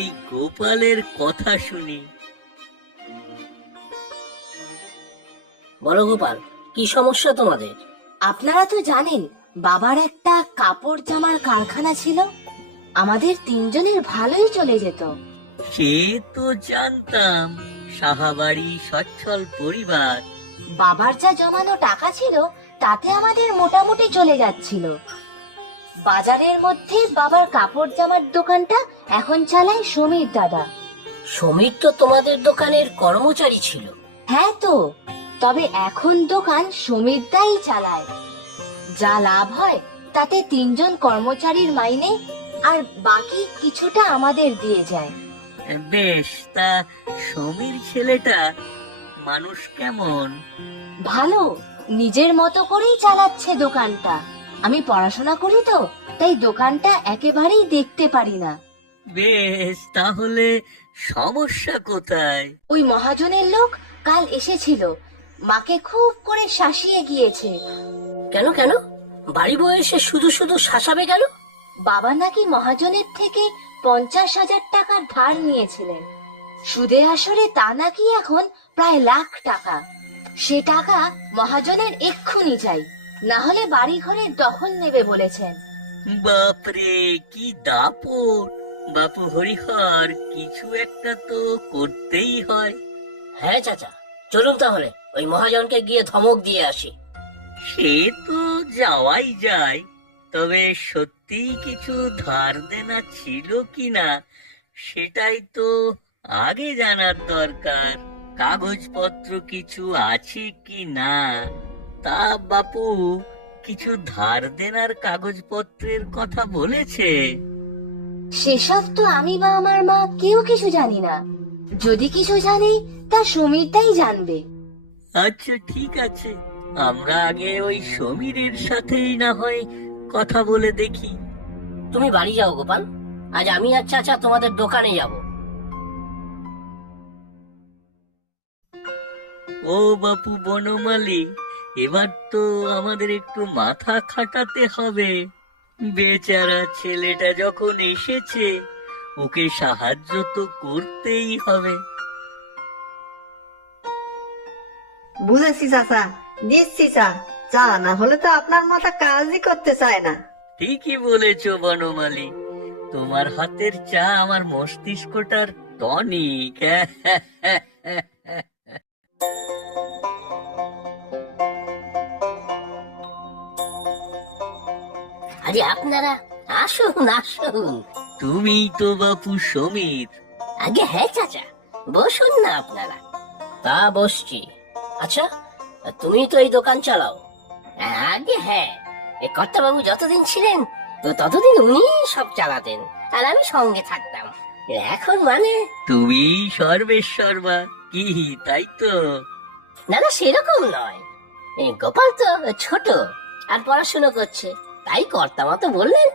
এই গোপালের কথা শুনি। বলো গোপাল, কি সমস্যা তোমাদের? আপনারা তো জানেন বাবার একটা কাপড় জামার কারখানা ছিল। আমাদের 3 জনের ভালোই চলে যেত। সে তো জানতাম, সাহাবাড়ি সচ্ছল পরিবার। বাবার যা জমানো টাকা ছিল তাতে আমাদের মোটামুটি চলে যাচ্ছিল। বাজারের মধ্যে বাবার কাপড় জামার দোকানটা এখন চালায় সমীর দাদা। সমীর তো তোমাদের দোকানের কর্মচারী ছিল। হ্যাঁ তো, তবে এখন দোকান সমীর দাই চালায়। যা লাভ হয় তাতে 3 জন কর্মচারীর মাইনে আর বাকি কিছুটা আমাদের দিয়ে যায়। বেশ, তা সমীর ছেলেটা মানুষ কেমন? ভালো, নিজের মতো করেই চালাচ্ছে দোকানটা। আমি পড়াশোনা করি তো, তাই দোকানটা একেবারেই দেখতে পারি না। বেশ, তাহলে সমস্যা কোথায়? ওই মহাজনের লোক কাল এসেছিল, মাকে খুব করে শাসিয়ে গিয়েছে। কেন কেন? বাড়ি বয়সে শুধু শুধু শাসাবে কেন? বাবা নাকি মহাজনের থেকে 50,000 টাকার ধার নিয়েছিলেন। সুদে আসরে তা নাকি এখন প্রায় $1,00,000 টাকা। সে টাকা মহাজনের এক্ষুনি চাই, না হলে বাড়ি ঘরের দখল নেবে বলেছেন। বাপরে, কি দাপট! বাপু হরিহর, কিছু একটা তো করতেই হয়। হ্যাঁ চাচা, চলুন তাহলে ওই মহাজনকে গিয়ে ধমক দিয়ে আসি। সে তো যাওয়াই যায়, তবে সত্যিই কিছু ধার দেনা ছিল কিনা সেটাই তো আগে জানার দরকার। কাগজপত্র কিছু আছে কি না তা বাপু কিছু ধার দেনার কাগজপত্রের কথা বলেছে? সেসব তো আমি বা আমার মা কেউ কিছু জানি না। যদি কিছু জানি তা সমীরটাই জানবে। আচ্ছা ঠিক আছে, আমরা আগে ওই সমীরের সাথেই না হয় কথা বলে দেখি। তুমি বাড়ি যাও গোপাল, আজ আমি আর চাচা তোমাদের দোকানে যাব। ও বাপু বনমালী, এবার তো আমাদের একটু মাথা খাটাতে হবে। বেচারা ছেলেটা যখন এসেছে, ওকে সাহায্য তো করতেই হবে। বুঝেছি চাচা, দিচ্ছি চা। চা না হলে তো আপনার মাথা কাজই করতে চায় না। ঠিকই বলেছ বনমালী, তোমার হাতের চা আমার মস্তিষ্কটার টনিক। আরে আপনারা আসুন আসুন। তুমি তো বাপু সমীর। আগে হ্যাঁ চাচা, বসুন না আপনারা। তা বসছি। আচ্ছা, তুমি তো এই দোকান চালাও? আগে হ্যাঁ, এই কর্তাবাবু যতদিন ছিলেন তো ততদিন উনি সব চালাতেন আর আমি সঙ্গে থাকতাম। এখন মানে তুমি সর্বেশ্বরবা কি, তাই তো? না না, সেরকম নয়। এই গোপাল তো ছোট আর পড়াশোনা করছে, তাই কর্তামা তো বললেন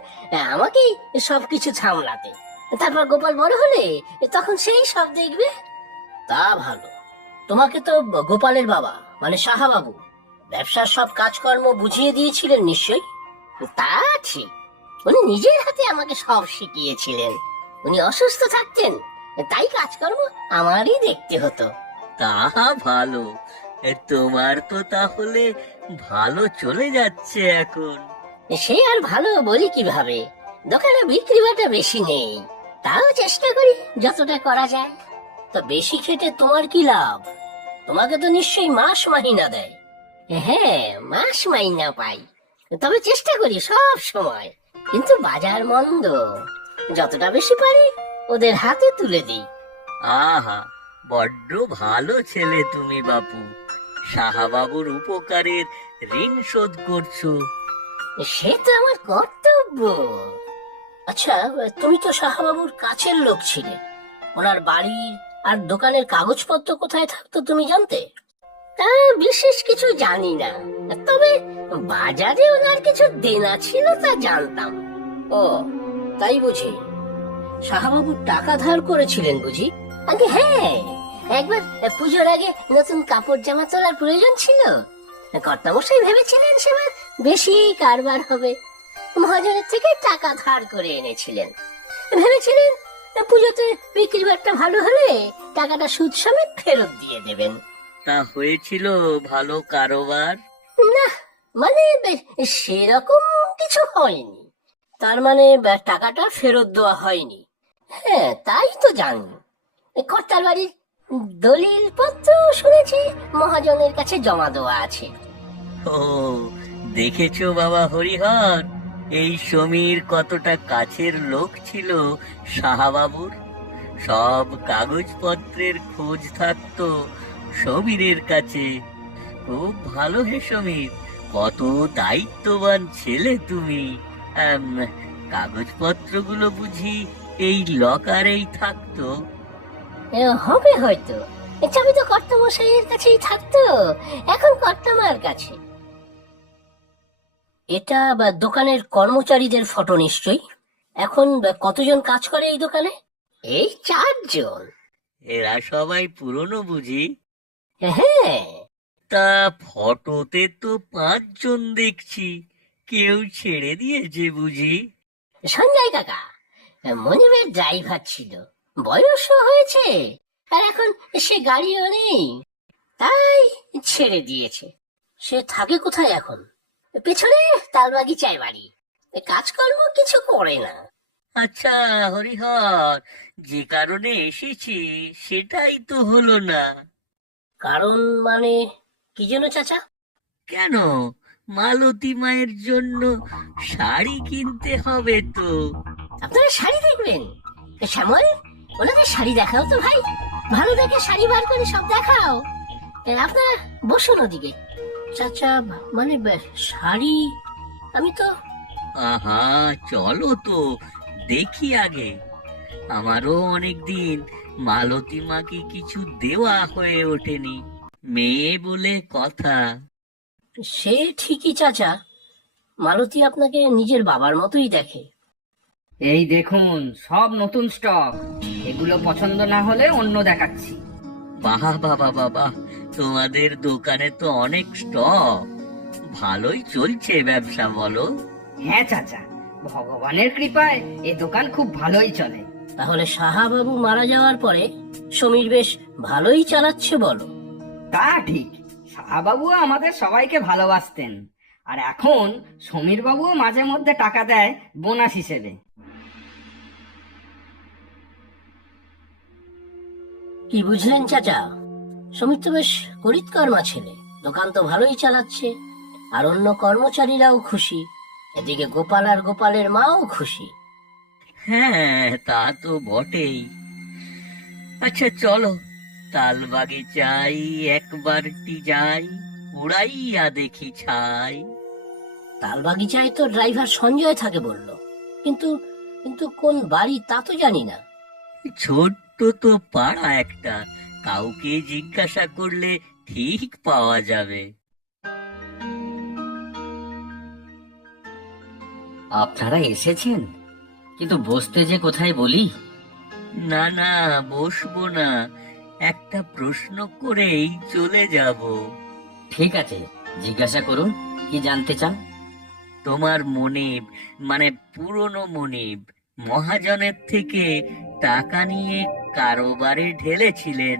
আমাকেই সবকিছু সামলাতে। তারপর গোপাল বড় হলে তখন সেই সব দেখবে। তা ভালো, তোমাকে তো গোপালের বাবা মানে সাহাবাবু ব্যবসার সব কাজকর্ম বুঝিয়ে দিয়েছিলেন নিশ্চয়ই? তা ঠিক, উনি নিজের হাতে আমাকে সব শিখিয়েছিলেন। উনি অসুস্থ থাকতেন, তাই কাজকর্ম আমারই দেখতে হতো। তা ভালো, তোমার তো তাহলে ভালো চলে যাচ্ছে এখন। সে আর ভালো বলি কিভাবে, দোকানে বিক্রি বাটা বেশি নেই, তাও চেষ্টা করি যতটা করা যায়। তো বেশি খেটে তোমার কি লাভ? তোমাকে তো নিশ্চয়ই মাস মাহিনা দেয়। হ্যাঁ, মাস মাইনা পাই, তবে চেষ্টা করি সব সময়। কিন্তু বাজার মন্দ, যতটা বেশি পারি ওদের হাতে তুলে দিই। আহা, বড্ড ভালো ছেলে তুমি বাপু। সাহাবাবুর উপকারের ঋণ শোধ করছো। সে তো আমার কর্তব্য। আচ্ছা, তুমি তো সাহাবাবুর কাছের লোক ছিলে, ওনার বাড়ি আর দোকানের কাগজপত্র কোথায় থাকতো তুমি জানতে? তা বিশেষ কিছু জানি না, তবে বাজারে ওনার কিছু দেনা ছিল তা জানতাম। ও তাই বুঝি? সাহাবাবুর টাকা ধার করেছিলেন বুঝি? আগে হ্যাঁ, একবার পুজোর আগে নতুন কাপড় জামা তোলার প্রয়োজন ছিল। কর্তামশাই ভেবেছিলেন সেবার বেশি কারবার হবে, মহাজনের থেকে টাকা ধার করে এনেছিলেন। ভেবেছিলেন পুজোতে বিক্রি বাট্টা ভালো হলে টাকাটা সুদ সমেত ফেরত দিয়ে দেবেন। তা হয়েছিল ভালো কারোবার? না মানে সেরকম কিছু হয়নি। তার মানে টাকাটা ফেরত দেওয়া হয়নি? হ্যাঁ তাই তো জানি। কর্তার বাড়ির দলিল পত্র শুনেছি মহাজনের কাছে জমা দেওয়া আছে। ও, দেখেছো বাবা হরিহর, এই সমীর কতটা কাছের লোক ছিল সাহাবাবুর। সব কাগজপত্রের খোঁজ থাকতো সমীরের কাছে। খুব ভালো হে সমীর, কত দায়িত্ববান ছেলে তুমি। কাগজপত্রগুলো বুঝি এই লকারেই থাকতো? হবে হয়তো, চাবি তো কর্তামশাইয়ের কাছেই থাকতো, এখন কর্তামার কাছে। এটা দোকানের কর্মচারীদের ফটো নিশ্চয়ই। এখন কতজন কাজ করে এই দোকানে? এই 4 জন। এরা সবাই পুরনো বুঝি? হ্যাঁ। তা ফটোতে তো 5 জন দেখছি, কেউ ছেড়ে দিয়েছে বুঝি? সঞ্জয় কাকা মনিবের ড্রাইভার ছিল, বয়সও হয়েছে আর এখন সে গাড়িও নেই, তাই ছেড়ে দিয়েছে। সে থাকে কোথায় এখন? পেছনে তাল বাগিচায় বাড়ি, কাজকর্ম কিছু করে না। আচ্ছা হরিহর, যে কারণে এসেছি সেটাই তো হলো না। কারণ মানে কি যেন চাচা? কেন, মালতী মায়ের জন্য শাড়ি কিনতে হবে তো। আপনারা শাড়ি দেখবেন? শ্যামল, ওনাদের শাড়ি দেখাও তো ভাই, ভালো দেখে শাড়ি বার করে সব দেখাও। আপনারা বসুন ওদিকে। চাচা, মানে শাড়ি, আমি তো আহা, চলো তো দেখি আগে। আমারও অনেকদিন মালতী মাকে কিছু দেওয়া হয়ে ওঠেনি, মেয়ে বলে কথা। সে ঠিকই চাচা, মালতী আপনাকে নিজের বাবার মতোই দেখে। এই দেখুন সব নতুন স্টক, এগুলো পছন্দ না হলে অন্য দেখাচ্ছি। বাবা বাবা বাবা, তোমাদের দোকানে তো অনেক স্টক, ভালোই চলছে ব্যবসা বলো? হ্যাঁ চাচা, ভগবানের কৃপায় এ দোকান খুব ভালোই চলে। তাহলে সাহাবাবু মারা যাওয়ার পরে সমীর বেশ ভালোই চালাচ্ছে বলো? তা ঠিক, শাহবাবুও আমাদের সবাইকে ভালোবাসতেন, আর এখন সমীর বাবুও মাঝে মধ্যে টাকা দেয় বোনাস হিসেবে। কি বুঝলেন চাচা? সমীর তো বেশ করিতকর্মা ছেলে, দোকান তো ভালোই চালাচ্ছে, আর অন্য কর্মচারীরাও খুশি, এদিকে গোপাল আর গোপালের মাও খুশি। হ্যাঁ, তা তো বটেই। আচ্ছা চলো, তাল বাগিচায় একবারটি যাই, উড়াইয়া দেখি ছাই। তাল বাগিচায় তো ড্রাইভার সঞ্জয় থাকে বললো, কিন্তু কিন্তু কোন বাড়ি তা তো জানি না। ছোট্ট তো পাড়া একটা, কাউকে জিজ্ঞাসা করলে ঠিক পাওয়া যাবে। আপনারা এসেছেন, কিন্তু বসতে যে কোথায় বলি? না না, বসবো না, একটা প্রশ্ন করেই চলে যাব। ঠিক আছে, জিজ্ঞাসা করুন, কি জানতে চান? তোমার মনিব, মানে পুরনো মনিব, মহাজনের থেকে টাকা নিয়ে কারোবারে ঢেলেছিলেন,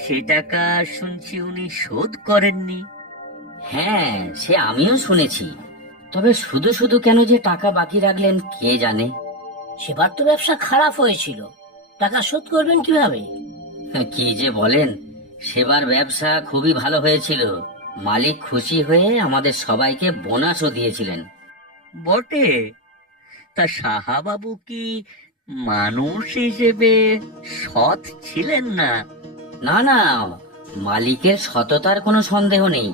সে টাকা শুনছি উনি শোধ করেননি। হ্যাঁ, সে আমিও শুনেছি, তবে শুধু শুধু কেন যে টাকা বাকি রাখলেন কে জানে। সেবার তো ব্যবসা খারাপ হয়েছিল, টাকা শোধ করবেন কিভাবে? কি যে বলেন, সেবার ব্যবসা খুবই ভালো হয়েছিল, মালিক খুশি হয়ে আমাদের সবাইকে বোনাসও দিয়েছিলেন। বটে, তা সাহাবাবু কি মানুষ হিসেবে সৎ ছিলেন না? না না, মালিকের সততার কোনো সন্দেহ নেই,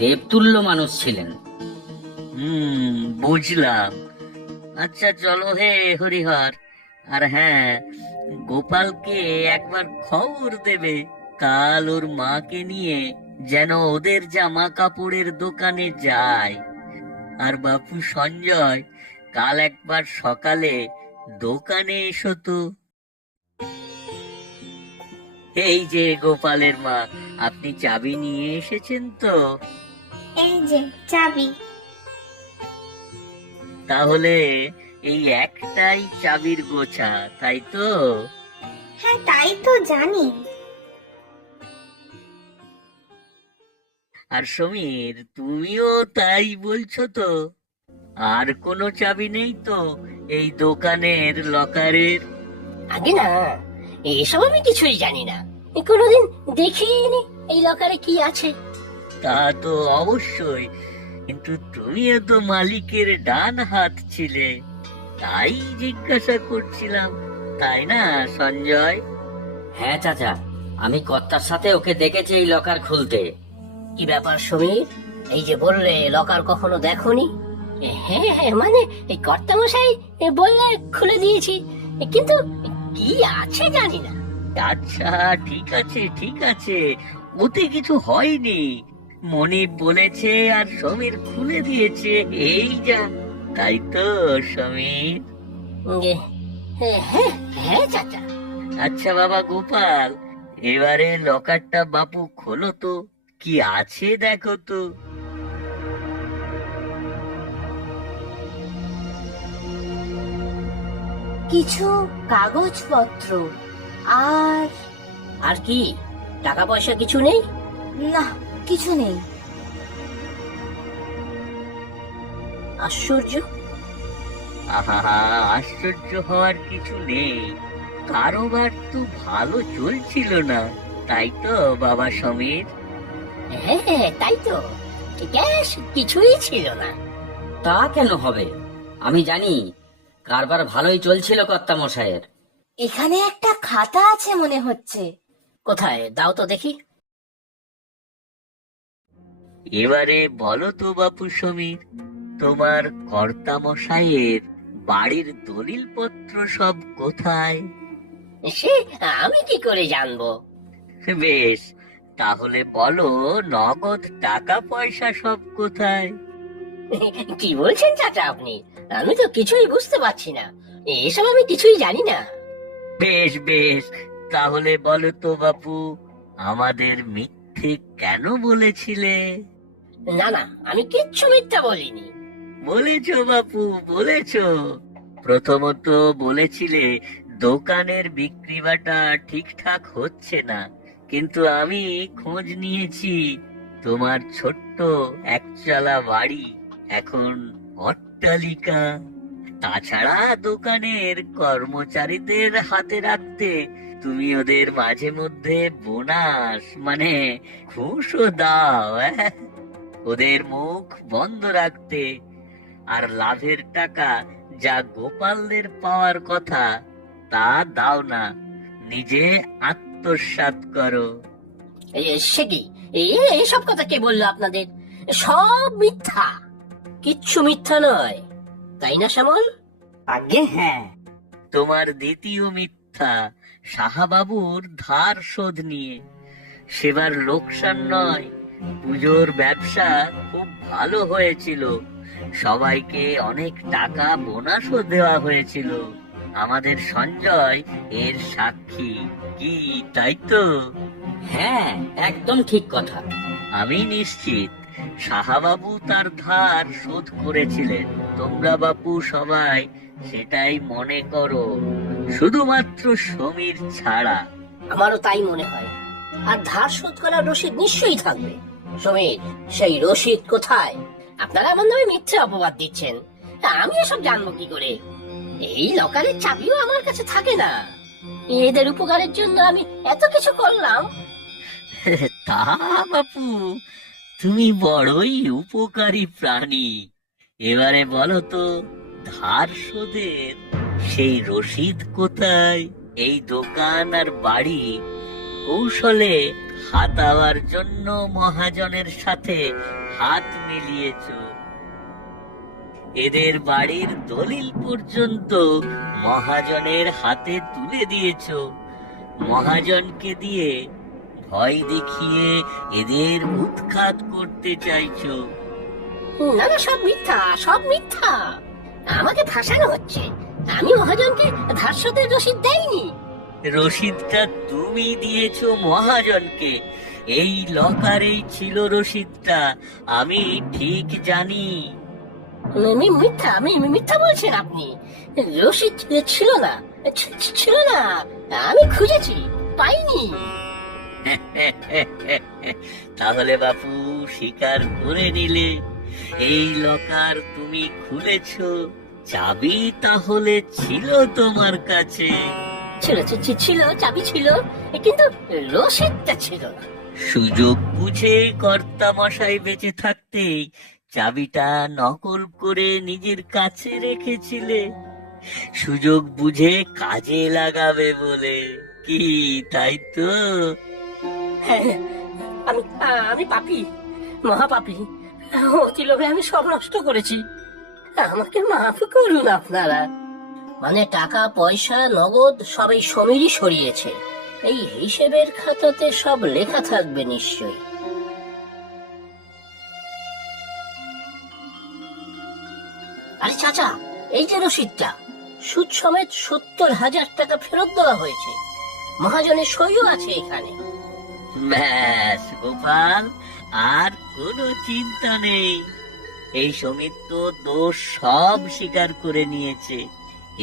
দেবতুল্য মানুষ ছিলেন। বুঝলাম। আচ্ছা চলো হে হরিহর, আর হ্যাঁ, গোপালকে একবার খবর দেবে, কাল ওর মাকে নিয়ে যেন ওদের জামা কাপড়ের দোকানে যায়। আর বাপু সঞ্জয়, কাল একবার সকালে দোকানে এসো তো। এই যে গোপালের মা, আপনি চাবি নিয়ে এসেছেন তো? এই যে চাবি। তাহলে এই একটাই চাবির গোছা, তাই তো? হ্যাঁ, তাই তো জানি। আর সমীর, তুমিও তাই বলছো তো? আর কোনো চাবি নেই তো এই দোকানের লকারের? আগে না, এসব আমি কিছুই জানি না, কোনোদিন দেখিনি এই লকারে কি আছে। তা তো অবশ্যই, কিন্তু তুমিও তো মালিকের ডান হাত ছিলে, তাই জিজ্ঞাসা করছিলাম, তাই না সঞ্জয়? হ্যাঁ চাচা, আমি কর্তার সাথে ওকে দেখেছি এই লকার খুলতে। কি ব্যাপার সমীর, এই যে বললে লকার কখনো দেখোনি? হ্যাঁ হ্যাঁ, মানে এই কর্তামশাই বললে খুলে দিয়েছি, কিন্তু কি আছে জানি না। আচ্ছা ঠিক আছে ঠিক আছে, ওতে কিছু হয়নি, মনিব বলেছে আর সমীর খুলে দিয়েছে, এই যা। তাই তো সমীর? হ্যাঁ হ্যাঁ হ্যাঁ চাচা। আচ্ছা বাবা গোপাল, এবারে লকারটা বাপু খোলো তো, কি আছে দেখো তো। কিছু কাগজপত্র আর আর কি, টাকা পয়সা কিছু নেই? না, কিছু নেই। আশ্চর্য। আহা, আশ্চর্য হওয়ার কিছু নেই, কারোবার তো ভালো চলছিল না, তাই তো বাবা সমীর? হ্যাঁ হ্যাঁ, তাই তো, ক্যাশ কিছুই ছিল না। তা কেন হবে, আমি জানি কারবার ভালোই চলছিল কর্তা মশাইয়ের। এখানে একটা খাতা আছে মনে হচ্ছে। কোথায়, দাও তো দেখি। এবারে বলো তো বাপু সমীর, তোমার কর্তামশাইয়ের বাড়ির দলিলপত্র সব কোথায়? সে আমি কি করে জানবো? বেশ, তাহলে বলো নগদ টাকা পয়সা সব কোথায়? কি বলছেন চাচা আপনি? আমি তো কিছুই বুঝতে পারছি না, এসব আমি কিছুই জানি না। বেশ বেশ, তাহলে বলো তো বাপু, আমাদের মিথ্যে কেন বলেছিলে? না না, আমি কিচ্ছু মিথ্যা বলিনি। বলেছো বাপু, বলেছো। প্রথমত বলেছিলে দোকানের বিক্রি বাটা ঠিকঠাক হচ্ছে না, কিন্তু আমি খোঁজ নিয়েছি, তোমার ছোট্ট একচালা বাড়ি এখন অট্টালিকা। তাছাড়া দোকানের কর্মচারীদের হাতে রাখতে তুমি ওদের মাঝে মধ্যে বোনাস মানে ঘুষও দাও। ওদের মুখ বন্ধ রাখতে, আর লাভের টাকা যা গোপালদের পাওয়ার কথা তা দাও না, নিজে আত্মসাৎ করো। সে কি, এসব কথা কে বললো আপনাদের? সব মিথ্যা, কিচ্ছু মিথ্যা নয়, তাই না শ্যামল? আগে হ্যাঁ। তোমার দ্বিতীয় মিথ্যা সাহাবাবুর ধার শোধ নিয়ে। সেবার লোকসান নয়, পুজোর ব্যবসা খুব ভালো হয়েছিল, সবাইকে অনেক টাকা বোনাসও দেওয়া হয়েছিল। আমাদের সঞ্জয় এর সাক্ষী, কি তাই তো? হ্যাঁ, একদম ঠিক কথা। আমি নিশ্চিত সাহাবাবু তার ধার শোধ করেছিলেন, তোমরা বাপু সবাই সেটাই মনে করো, শুধুমাত্র সমীর ছাড়া। আমারও তাই মনে হয়। আর ধার শোধ করার রসিদ নিশ্চয়ই থাকবে। সমীর, সেই রসিদ কোথায়? আপনারা আমার নামে মিথ্যে অপবাদ দিচ্ছেন, আমি এসব জানবো কি করে? এই লকারের চাবিও আমার কাছে থাকে না। এদের উপকারের জন্য আমি এত কিছু করলাম। তা বাপু, তুমি বড়ই উপকারী প্রাণী। এবারে বলো তো, ধার শোধের সেই রসিদ কোথায়? এই দোকান আর বাড়ি কৌশলে হাতাবার জন্য মহাজনের সাথে হাত মিলিয়েছ। এদের বাড়ির দলিল পর্যন্ত মহাজনের হাতে তুলে দিয়েছ। মহাজনকে দিয়ে ভয় দেখিয়ে এদের উৎখাত করতে চাইছো। না না, সব মিথ্যা, সব মিথ্যা। আমাকে ফাঁসানো হচ্ছে। আমি মহাজনকে ধার শোধের রসিদ দেইনি। রসিদটা তুমি দিয়েছো মহাজনকে, এই লকারেই ছিল রসিদটা, আমি ঠিক জানি। মিথ্যা, আমি মিথ্যা বলছেন আপনি। রসিদ ছিল না, ছিল না, আমি খুঁজেছি, পাইনি। তাহলে বাপু স্বীকার করে নিলে এই লকার তুমি খুলেছো, চাবি তাহলে ছিল তোমার কাছে? ছিল, ছিল, চাবি ছিল, কিন্তু রসিদটা ছিল না। সুযোগ বুঝে কর্তা মশাই বেঁচে থাকতেই চাবিটা নকল করে নিজের কাছে রেখেছিলে, সুযোগ বুঝে কাজে লাগাবে বলে, কি তাই তো? আমি আমি পাপী, মহাপাপী। অতি লোভে আমি সব নষ্ট করেছি, আমাকে মাফ করুন আপনারা। মানে টাকা পয়সা নগদ সবই সমীরই সরিয়েছে, এই হিসেবের খাতাতে সব লেখা থাকবে নিশ্চয়ই। আরে চাচা, এই যে রসিদটা, সুদ সমেত 70,000 টাকা ফেরত দেওয়া হয়েছে, মহাজনের সইও আছে এখানে। ব্যাস গোপাল, আর কোনো চিন্তা নেই। এই সমীর তো দোষ সব স্বীকার করে নিয়েছে,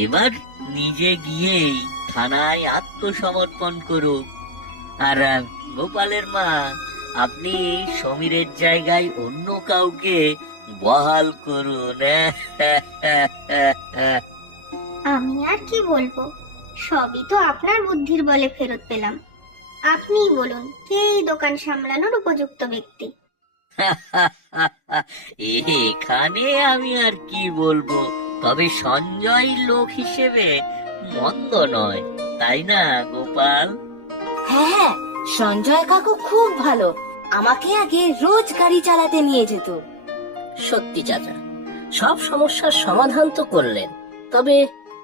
এবার নিজে গিয়েই থানায় আত্মসমর্পণ করুক। আর গোপালের মা, আপনি সমীরের জায়গায় অন্য কাউকে বহাল করুন। আমি আর কি বলবো, সবই তো আপনার বুদ্ধির বলে ফেরত পেলাম। আপনিই বলুন, কে এই দোকান সামলানোর উপযুক্ত ব্যক্তি? এখানে আমি আর কি বলবো, তবে সঞ্জয় লোক হিসেবে মন্দ নয়, তাই না গোপাল? হ্যাঁ, সঞ্জয় কাকু খুব ভালো, আমাকে আগে রোজ গাড়ি চালাতে নিয়ে যেত। সত্যি চাচা, সব সমস্যার সমাধান তো করলেন, তবে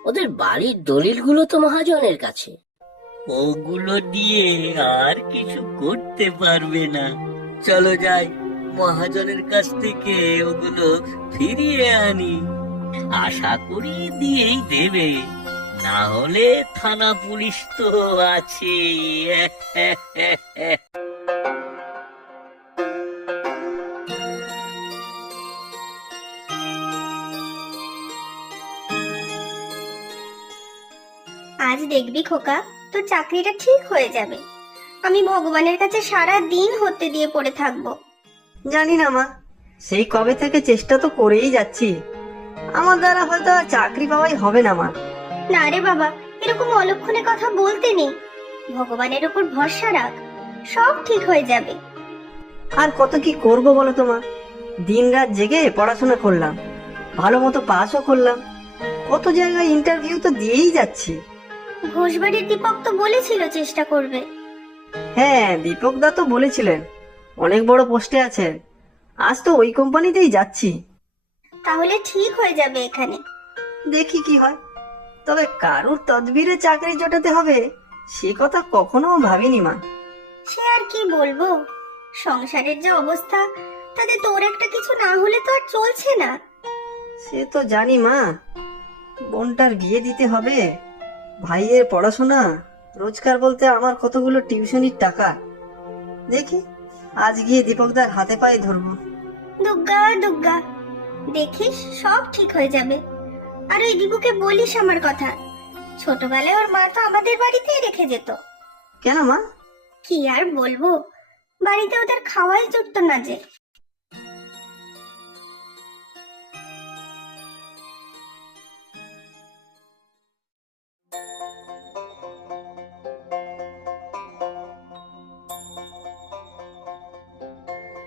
ওদের বাড়ির দলিলগুলো তো মহাজনের কাছে। ওগুলো দিয়ে আর কিছু করতে পারবে না। চলো যাই, মহাজনের কাছ থেকে ওগুলো ফিরিয়ে আনি। আশা করি দিয়েই দেবে, না হলে থানা পুলিশ তো আছে। আজ দেখবি খোকা, তোর চাকরিটা ঠিক হয়ে যাবে। আমি ভগবানের কাছে সারা দিন হতে দিয়ে পড়ে থাকবো। জানি না মা, সেই কবে থেকে চেষ্টা তো করেই যাচ্ছি। আমার দ্বারা হয়তো আর চাকরি পাওয়াই হবে না মা। না রে বাবা, এরকম অলক্ষণে কথা বলতে নেই। ভগবানের উপর ভরসা রাখ, সব ঠিক হয়ে যাবে। আর কত কি করব বলো তো মা। দিন রাত জেগে পড়াশোনা করলাম, ভালো মতো পাসও করলাম, কত জায়গায় ইন্টারভিউ তো দিয়েই যাচ্ছি। ঘোষবাড়ির দীপক তো বলেছিল চেষ্টা করবে। হ্যাঁ, দীপক দা তো বলেছিলেন অনেক বড় পোস্টে আছেন। আজ তো ওই কোম্পানিতেই যাচ্ছি। তাহলে ঠিক হয়ে যাবে এখানে। দেখি কি হয়। তবে কারুর তদবিরে চাকরি জোটাতে হবে সে কথা কখনো ভাবিনি মা। সে আর কি বলবো, সংসারের যে অবস্থা, তাতে তোর একটা কিছু না হলে তো আর চলছে না। সে তো জানি মা, বোনটার বিয়ে দিতে হবে, ভাইয়ের পড়াশোনা, রোজগার বলতে আমার কতগুলো টিউশনির টাকা। দেখি আজ গিয়ে দীপকদার হাতে পায়ে ধরবো। দুগ্গা দুগ্গা, দেখিস সব ঠিক হয়ে যাবে। আর ওই দীপুকে বলিস আমার কথা। ছোটবেলায় ওর মা তো আমাদের বাড়িতেই রেখে যেত। কেন মা? কি আর বলবো, বাড়িতে ওদের খাওয়াই জুটতো না যে।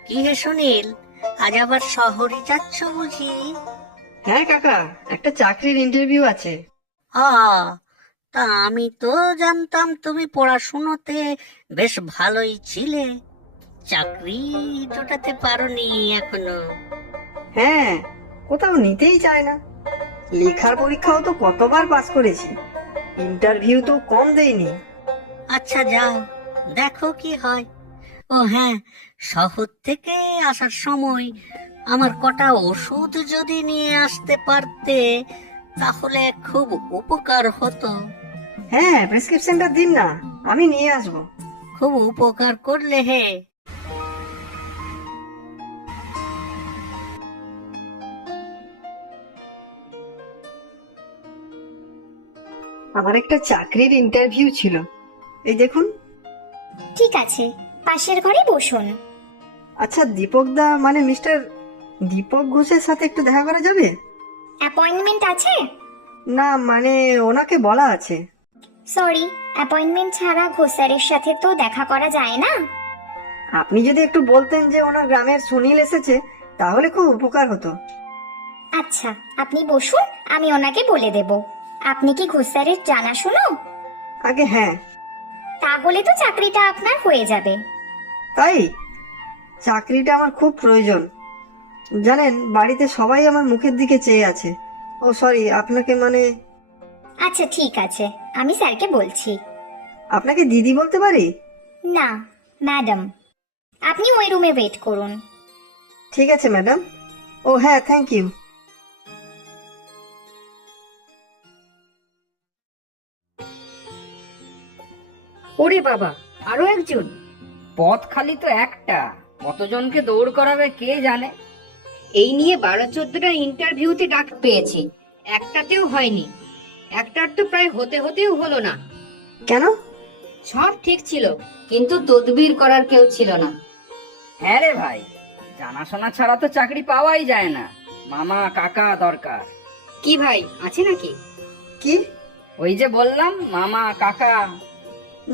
কি হে সুনীল, আজ আবার শহরে যাচ্ছ বুঝি? হ্যাঁ কাকা, একটা চাকরির ইন্টারভিউ আছে। তা আমি তো জানতাম তুমি পড়াশুনোতে বেশ ভালোই ছিলে, চাকরি জোটাতে পারোনি এখনো। হ্যাঁ, কোথাও নিতেই চায় না। লেখার পরীক্ষাও তো কতবার পাস করেছি, ইন্টারভিউ তো কম দেয়নি। আচ্ছা যাও, দেখো কি হয়। ও হ্যাঁ, শহর থেকে আসার সময় আমার কটা ওষুধ যদি নিয়ে আসতে পারতে তাহলে খুব উপকার হতো। হ্যাঁ, প্রেসক্রিপশনটা দিন না, আমি নিয়ে আসবো। খুব উপকার করলে হে। আমার একটা চাকরির ইন্টারভিউ ছিল, এই দেখুন। ঠিক আছে, পাশের ঘরে বসুন। আচ্ছা, দীপক দা মানে মিস্টার দীপক ঘোষের সাথে একটু দেখা করা যাবে? অ্যাপয়েন্টমেন্ট আছে? না মানে ওনাকে বলা আছে। সরি, অ্যাপয়েন্টমেন্ট ছাড়া ঘোষ স্যারের সাথে তো দেখা করা যায় না। আপনি যদি একটু বলতেন যে ওনার গ্রামের সুনীল এসেছে তাহলে খুব উপকার হতো। আচ্ছা, আপনি বসুন, আমি ওনাকে বলে দেব। আপনি কি ঘোষ স্যারের জানাশুনো? আগে হ্যাঁ। তাহলে তো চাকরিটা আপনার হয়ে যাবে। তাই? চাকরিটা আমার খুব প্রয়োজন। জানেন, বাড়িতে সবাই আমার মুখের দিকে চেয়ে আছে। ও সরি, আপনাকে মানে। আচ্ছা ঠিক আছে, আমি স্যারকে বলছি। আপনাকে দিদি বলতে পারি? না, ম্যাডাম। আপনি ওই রুমে ওয়েট করুন। ঠিক আছে ম্যাডাম। ও হ্যাঁ, থ্যাংক ইউ। ওরে বাবা, আরো একজন? পথ খালি তো একটা, কতজনকে দৌড় করাবে কে জানে। এই নিয়ে 12-14টা ইন্টারভিউতে ডাক পেয়েছি, একটাতেও হয়নি। একটার তো প্রায় হতেও হলো না। কেন? সব ঠিক ছিল, কিন্তু তদবির করার কেউ ছিল না। হ্যাঁ রে ভাই, জানাশোনা ছাড়া তো চাকরি পাওয়াই যায় না। মামা কাকা দরকার। কি ভাই, আছে নাকি? কি? ওই যে বললাম, মামা কাকা।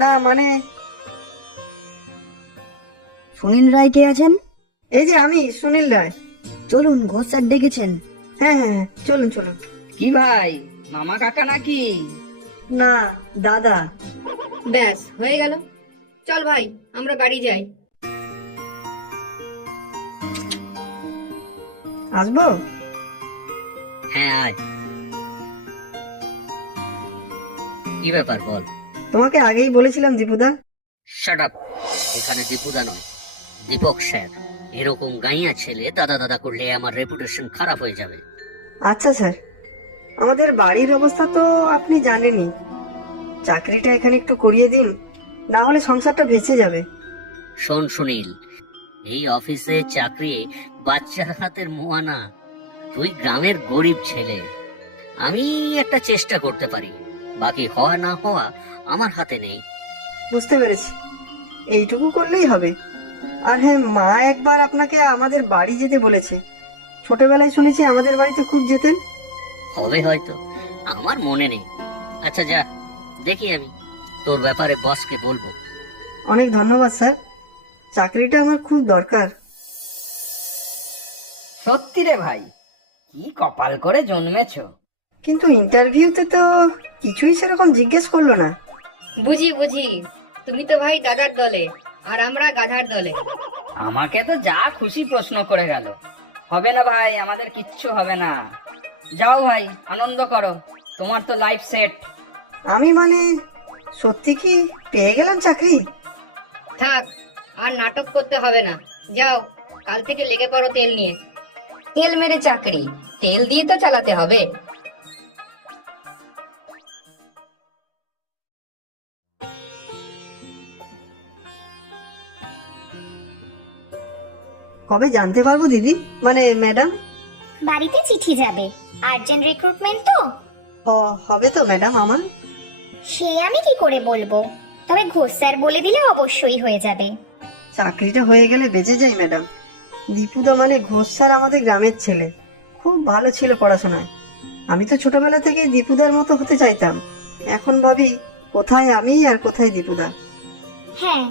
না মানে। সুনীল রায় কে আছেন? এই যে আমি, সুনীল রায়। চলুন, ঘোষ স্যার ডেকেছেন। হ্যাঁ হ্যাঁ, চলুন চলুন। কি ভাই, মামা কাকা নাকি? না, দাদা। ব্যাস হয়ে গেল। চল ভাই, আমরা বাড়ি যাই। আসবো? হ্যাঁ আয়। কি ব্যাপার বল। তোমাকে আগেই বলেছিলাম দীপুদা। Shut up. এখানে দীপুদা নয়, দীপক স্যার। এরকম গাইয়া ছেলে দাদা দাদা করলে আমার রেপুটেশন খারাপ হয়ে যাবে। আচ্ছা স্যার, আমাদের বাড়ির অবস্থা তো আপনি জানেনই। চাকরিটা এখানে একটু করিয়ে দিন, না হলে সংসারটা ভেসে যাবে। শোন সুনীল, এই অফিসে চাকরি বাচ্চার হাতের মোয়ানা। তুই গ্রামের গরিব ছেলে। আমি একটা চেষ্টা করতে পারি, বাকি হওয়া না হওয়া আমার হাতে নেই। বুঝতে পেরেছি, এইটুকু করলেই হবে। আর হ্যাঁ, মা একবার আপনাকে আমাদের বাড়ি যেতে বলেছে। ছোটবেলায় শুনেছি আমাদের বাড়িতে খুব যেতেন। হবে হয়তো, আমার মনে নেই। আচ্ছা যা, দেখি আমি তোর ব্যাপারে বসকে বলবো। অনেক ধন্যবাদ স্যার, চাকরিটা আমার খুব দরকার। সত্যি রে ভাই, কি কপাল করে জন্মেছো। কিন্তু ইন্টারভিউতে তো কিছুই সেরকম জিজ্ঞেস করলো না। বুঝি বুঝি, তুমি তো ভাই দাদার দলে আর আমরা গাধার দলে। আমাকে তো যা খুশি প্রশ্ন করে গেল। হবে না ভাই, আমাদের কিচ্ছু হবে না। যাও ভাই, আনন্দ করো, তোমার তো লাইফ সেট। আমি মানে সত্যি কি পেয়ে গেলাম চাকরি? থাক, আর নাটক করতে হবে না। যাও, কাল থেকে লেগে পড়ো তেল নিয়ে। তেল মেরে চাকরি, তেল দিয়ে তো চালাতে হবে। কবে জানতে পারবো দিদি, মানে ম্যাডাম? বাড়িতে চিঠি যাবে, আর্জেন্ট রিক্রুটমেন্ট তো। হবে তো ম্যাডাম আমার? সে আমি কি করে বলবো, তবে ঘোষ স্যার বলে দিলে অবশ্যই হয়ে যাবে। চাকরিটা হয়ে গেলে বেঁচে যাই ম্যাডাম। দীপুদা মানে ঘোষ স্যার আমাদের গ্রামের ছেলে, খুব ভালো ছিল পড়াশোনায়। আমি তো ছোটবেলা থেকে দীপুদার মতো হতে চাইতাম। এখন ভাবি কোথায় আমি আর কোথায় দীপুদা। হ্যাঁ,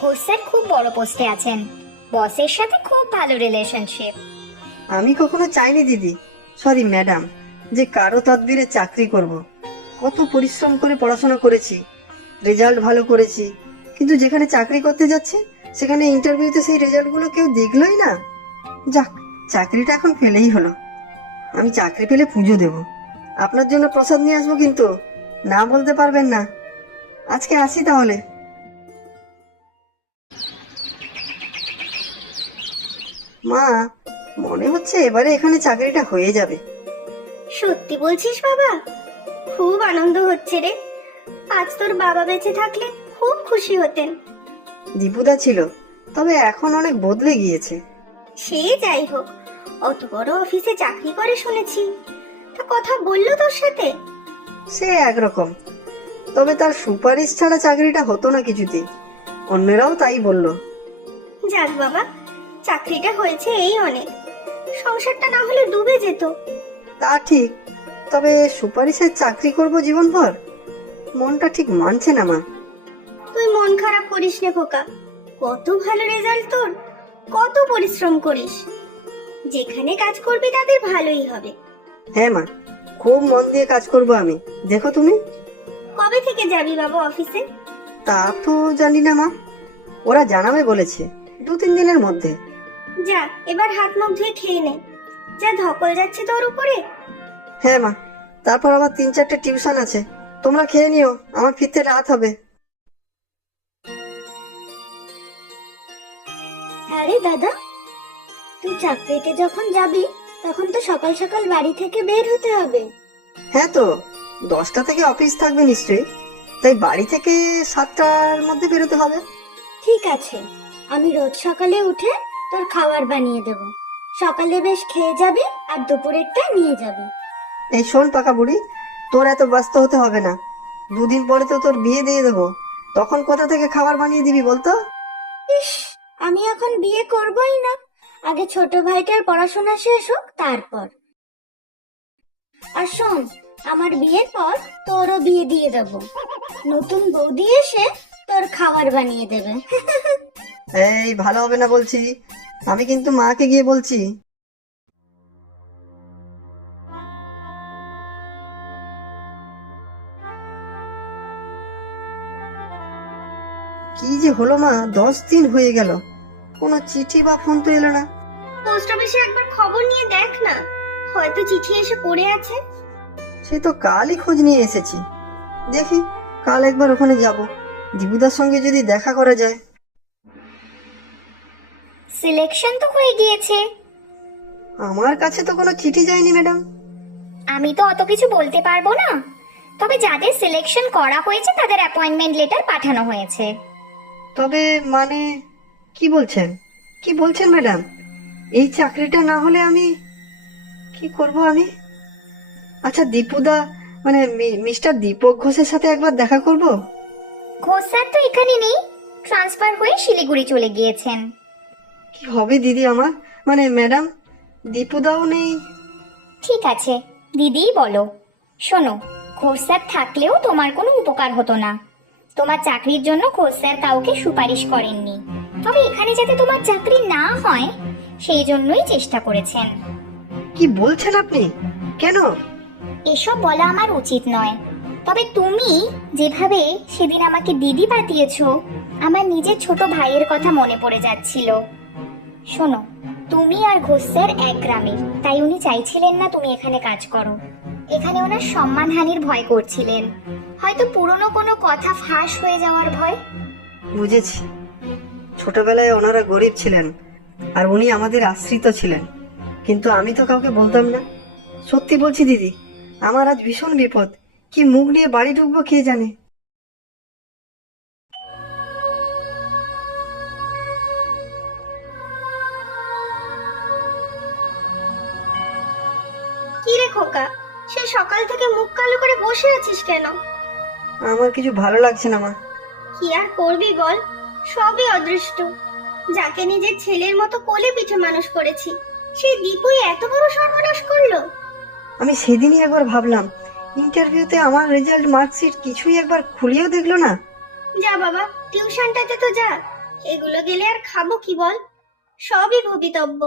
ঘোষ স্যার খুব বড় পোস্টে আছেন, বসের সাথে খুব ভালো রিলেশনশিপ। আমি কখনো চাইনি দিদি, সরি ম্যাডাম, যে কারো তদবিরে চাকরি করব। কত পরিশ্রম করে পড়াশোনা করেছি, রেজাল্ট ভালো করেছি, কিন্তু যেখানে চাকরি করতে যাচ্ছে সেখানে ইন্টারভিউতে সেই রেজাল্টগুলো কেউ দেখলোই না। যাক, চাকরিটা এখন পেলেই হলো। আমি চাকরি পেলে পুজো দেব, আপনার জন্য প্রসাদ নিয়ে আসবো, কিন্তু না বলতে পারবেন না। আজকে আসি তাহলে। মা, মনে হচ্ছে এবারে এখানে চাকরিটা হয়ে যাবে। সত্যি বলছিস বাবা? খুব আনন্দ হচ্ছে রে। আজ তোর বাবা বেঁচে থাকলে খুব খুশি হতেন। দীপুদা ছিল, তবে এখন অনেক বদলে গিয়েছে। সে যাই হোক, অত বড় অফিসে চাকরি করে শুনেছি। তা কথা বললো তোর সাথে? সে একরকম, তবে তার সুপারিশ ছাড়া চাকরিটা হতো না কিছুতেই। অন্যরাও তাই বলল। যাক বাবা, চাকরিটা হয়েছে এই অনেক। সংসারটা না হলে ডুবে যেত। তা ঠিক, তবে সুপারিশের চাকরি করব জীবনভর, মনটা ঠিক মানছে না মা। তুই মন খারাপ করিস নে খোকা, কত ভালো রেজাল্ট তোর, কত পরিশ্রম করিস। যেখানে কাজ করবি তাদের ভালোই হবে। হ্যাঁ মা, খুব মন দিয়ে কাজ করব আমি। দেখো তুমি। কবে থেকে যাবি বাবা অফিসে? তা তো জানি না মা, ওরা জানাবে বলেছে 2-3 দিনের মধ্যে। যা, এবার হাত মুখ ধুয়ে খেয়ে নে, যা ধকল যাচ্ছে তোর উপরে। হ্যাঁ মা, তারপর আবার 3-4টে টিউশন আছে। তোমরা খেয়ে নিও, আমার ফিরতে রাত হবে। আরে দাদা, তুই চাকরিতে যখন যাবি তখন তো সকাল সকাল বাড়ি থেকে বের হতে হবে। হ্যাঁ তো, 10টা থেকে অফিস থাকবে নিশ্চয়ই, তাই বাড়ি থেকে 7টার মধ্যে বেরোতে হবে। ঠিক আছে, আমি রোজ সকালে উঠে তোর খাবার বানিয়ে দেব। সকালে বেশ খেয়ে যাবি আর দুপুরেরটা নিয়ে যাবি। এই শোন পাকা বুড়ি, তোর এত ব্যস্ত হতে হবে না। 2 দিন পরে তো তোর বিয়ে দিয়ে দেবো, তখন কোথা থেকে খাবার বানিয়ে দিবি বলতো? ইস, আমি এখন বিয়ে করবই না, আগে ছোট ভাইটার পড়াশোনা শেষ হোক তারপর। আর শোন, আমার বিয়ের পর তোরও বিয়ে দিয়ে দেব। নতুন বৌদি এসে তোর খাবার বানিয়ে দেবে। এই ভালো হবে না বলছি, আমি কিন্তু মাকে গিয়ে বলছি। কি যে হলো মা, 10 দিন হয়ে গেল, কোনো চিঠি বা ফোন তো এলো না। পোস্ট অফিসে একবার খবর নিয়ে দেখ না, হয়তো চিঠি এসে পড়ে আছে। সে তো কালই খোঁজ নিয়ে এসেছি, দেখি কাল একবার ওখানে যাব, দীপুদার সঙ্গে যদি দেখা করা যায়। সিলেকশন তো হয়ে গিয়েছে। আমার কাছে তো কোনো চিঠি যায়নি ম্যাডাম। আমি তো অত কিছু বলতে পারবো না, তবে যাদের সিলেকশন করা হয়েছে তাদের অ্যাপয়েন্টমেন্ট লেটার পাঠানো হয়েছে। তবে মানে কি বলছেন ম্যাডাম? এই চাকরিটা না হলে আমি কি করব আমি? আচ্ছা দীপুদা মানে মিস্টার দীপক ঘোষের সাথে একবার দেখা করব। ঘোষ স্যার তো এখানে নেই, ট্রান্সফার হয়ে শিলিগুড়ি চলে গিয়েছেন। কি হবে দিদি আমার, মানে ম্যাডাম দীপুদাও নেই। ঠিক আছে দিদিই বলো। শোনো, ঘোষ স্যার থাকলেও তোমার কোনো উপকার হতো না। তোমার চাকরির জন্য ঘোষ স্যার কাউকে সুপারিশ করেননি, তবে এখানে যাতে তোমার চাকরি না হয় সেই জন্যই চেষ্টা করেছেন। কি বলছেন আপনি? কেন? এসব বলা আমার উচিত নয়, তবে তুমি যেভাবে সেদিন আমাকে দিদি পাঠিয়েছো, আমার নিজের ছোট ভাইয়ের কথা মনে পড়ে যাচ্ছিল। শোনো, তুমি আর ঘোষ স্যার এক গ্রামের, তাই উনি চাইছিলেন না তুমি এখানে কাজ করো। এখানে ওনার সম্মানহানির ভয় করছিলেন, হয়তো পুরনো কোনো কথা ফাঁস হয়ে যাওয়ার ভয়। বুঝেছি, ছোটবেলায় ওনারা গরিব ছিলেন আর উনি আমাদের আশ্রিত ছিলেন, কিন্তু আমি তো কাউকে বলতাম না। সত্যি বলছি দিদি, আমার আজ ভীষণ বিপদ, কি মুখ নিয়ে বাড়ি ঢুকবো কে জানে। কি রে খোকা, সে সকাল থেকে মুখ কালো করে বসে আছিস কেন? আমার কিছু ভালো লাগছে না মা। কি আর করবি বল, সবই অদৃষ্ট। যাকে নিজের ছেলের মতো কোলে পিঠে মানুষ করেছি, সেই দীপুই এত বড় সর্বনাশ করলো। আমি সেদিনই একবার ভাবলাম, ইন্টারভিউতে আমার রেজাল্ট মার্কশিট কিছুই একবার খুলিয়েও দেখলো না। যা বাবা, টিউশনটাতে তো যা, এগুলো গেলে আর খাবো কি বল, সবই ভবিতব্য।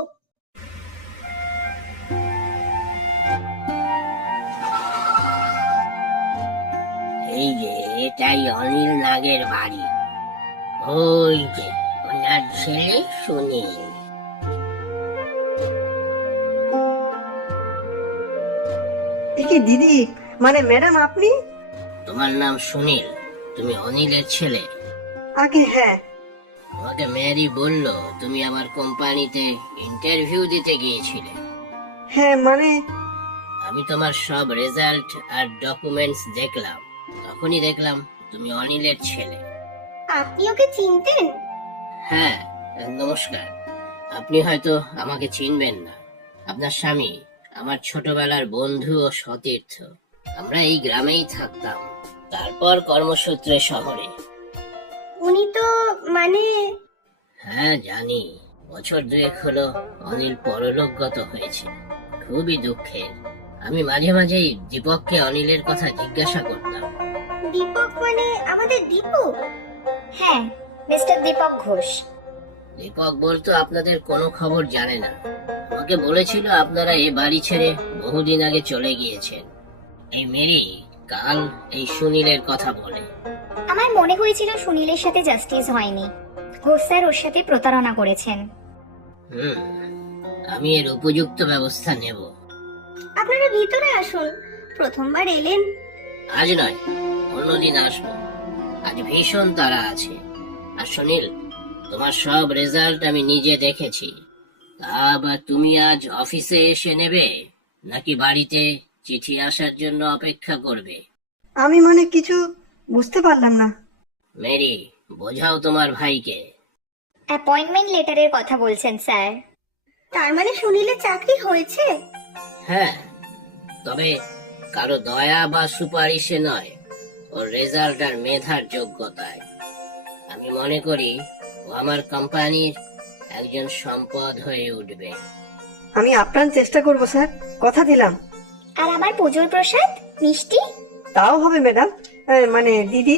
এই যে এটাই অনিল নাগের বাড়ি, ওই যে ওনার ছেলে সুনীল। কি দিদি, মানে ম্যাডাম আপনি? তোমার নাম সুনীল, তুমি অনিলের ছেলে? আগে হ্যাঁ। আমাকে মেরি বলল তুমি আমার কোম্পানিতে ইন্টারভিউ দিতে গিয়েছিলে। হ্যাঁ মানে আমি তোমার সব রেজাল্ট আর ডকুমেন্টস দেখলাম, তখনই দেখলাম তুমি অনিলের ছেলে। আপনি ওকে চিনতেন? হ্যাঁ, নমস্কার। আপনি হয়তো আমাকে চিনবেন না, আপনার স্বামী আমার ছোটবেলার বন্ধু ও সতীর্থ। আমরা এই গ্রামেই থাকতাম, তারপর কর্মসূত্রে শহরে। উনি তো মানে হ্যাঁ জানি, বছর দুয়েক হলো অনিল পরলোকগত হয়েছে, খুবই দুঃখের। আমি মাঝে মাঝেই দীপককে অনিলের কথা জিজ্ঞাসা করতাম। দীপক মানে আমাদের দীপু? হ্যাঁ, মিস্টার দীপক ঘোষ। দীপক বলতো আপনাদের কোনো খবর জানে না, আমাকে বলেছিল আপনারা এ বাড়ি ছেড়ে বহুদিন আগে চলে গিয়েছেন। এই মেরি কাল এই সুনীলের কথা বলে। আমার মনে হয়েছিল সুনীলের সাথে জাস্টিস হয়নি, ঘোষ স্যার ওর সাথে প্রতারণা করেছেন। আমি এর উপযুক্ত ব্যবস্থা নেব। আপনারা ভিতরে আসুন, প্রথমবার এলেন। আজ নয়, অন্যদিন আসবো, আজ ভীষণ তাড়া আছে। আর সুনীল, তোমার সব রেজাল্ট আমি নিজে দেখেছি। তা আবার তুমি আজ অফিসে এসে নেবে নাকি বাড়িতে চিঠি আসার জন্য অপেক্ষা করবে? আমি মানে কিছু বুঝতে পারলাম না। মেরি, বোঝাও তোমার ভাইকে। অ্যাপয়েন্টমেন্ট লেটারের কথা বলছেন স্যার? তার মানে সুনীলের চাকরি হয়েছে? হ্যাঁ, তবে কারো দয়া বা সুপারিশে নয়, ওর রেজাল্ট আর মেধার যোগ্যতায়। আমি মনে করি ও আমার কোম্পানির একজন সম্পদ হয়ে উঠবে। আমি আপ্রাণ চেষ্টা করব স্যার, কথা দিলাম। আর আমার পুজোর প্রসাদ মিষ্টি? তাও হবে ম্যাডাম, মানে দিদি।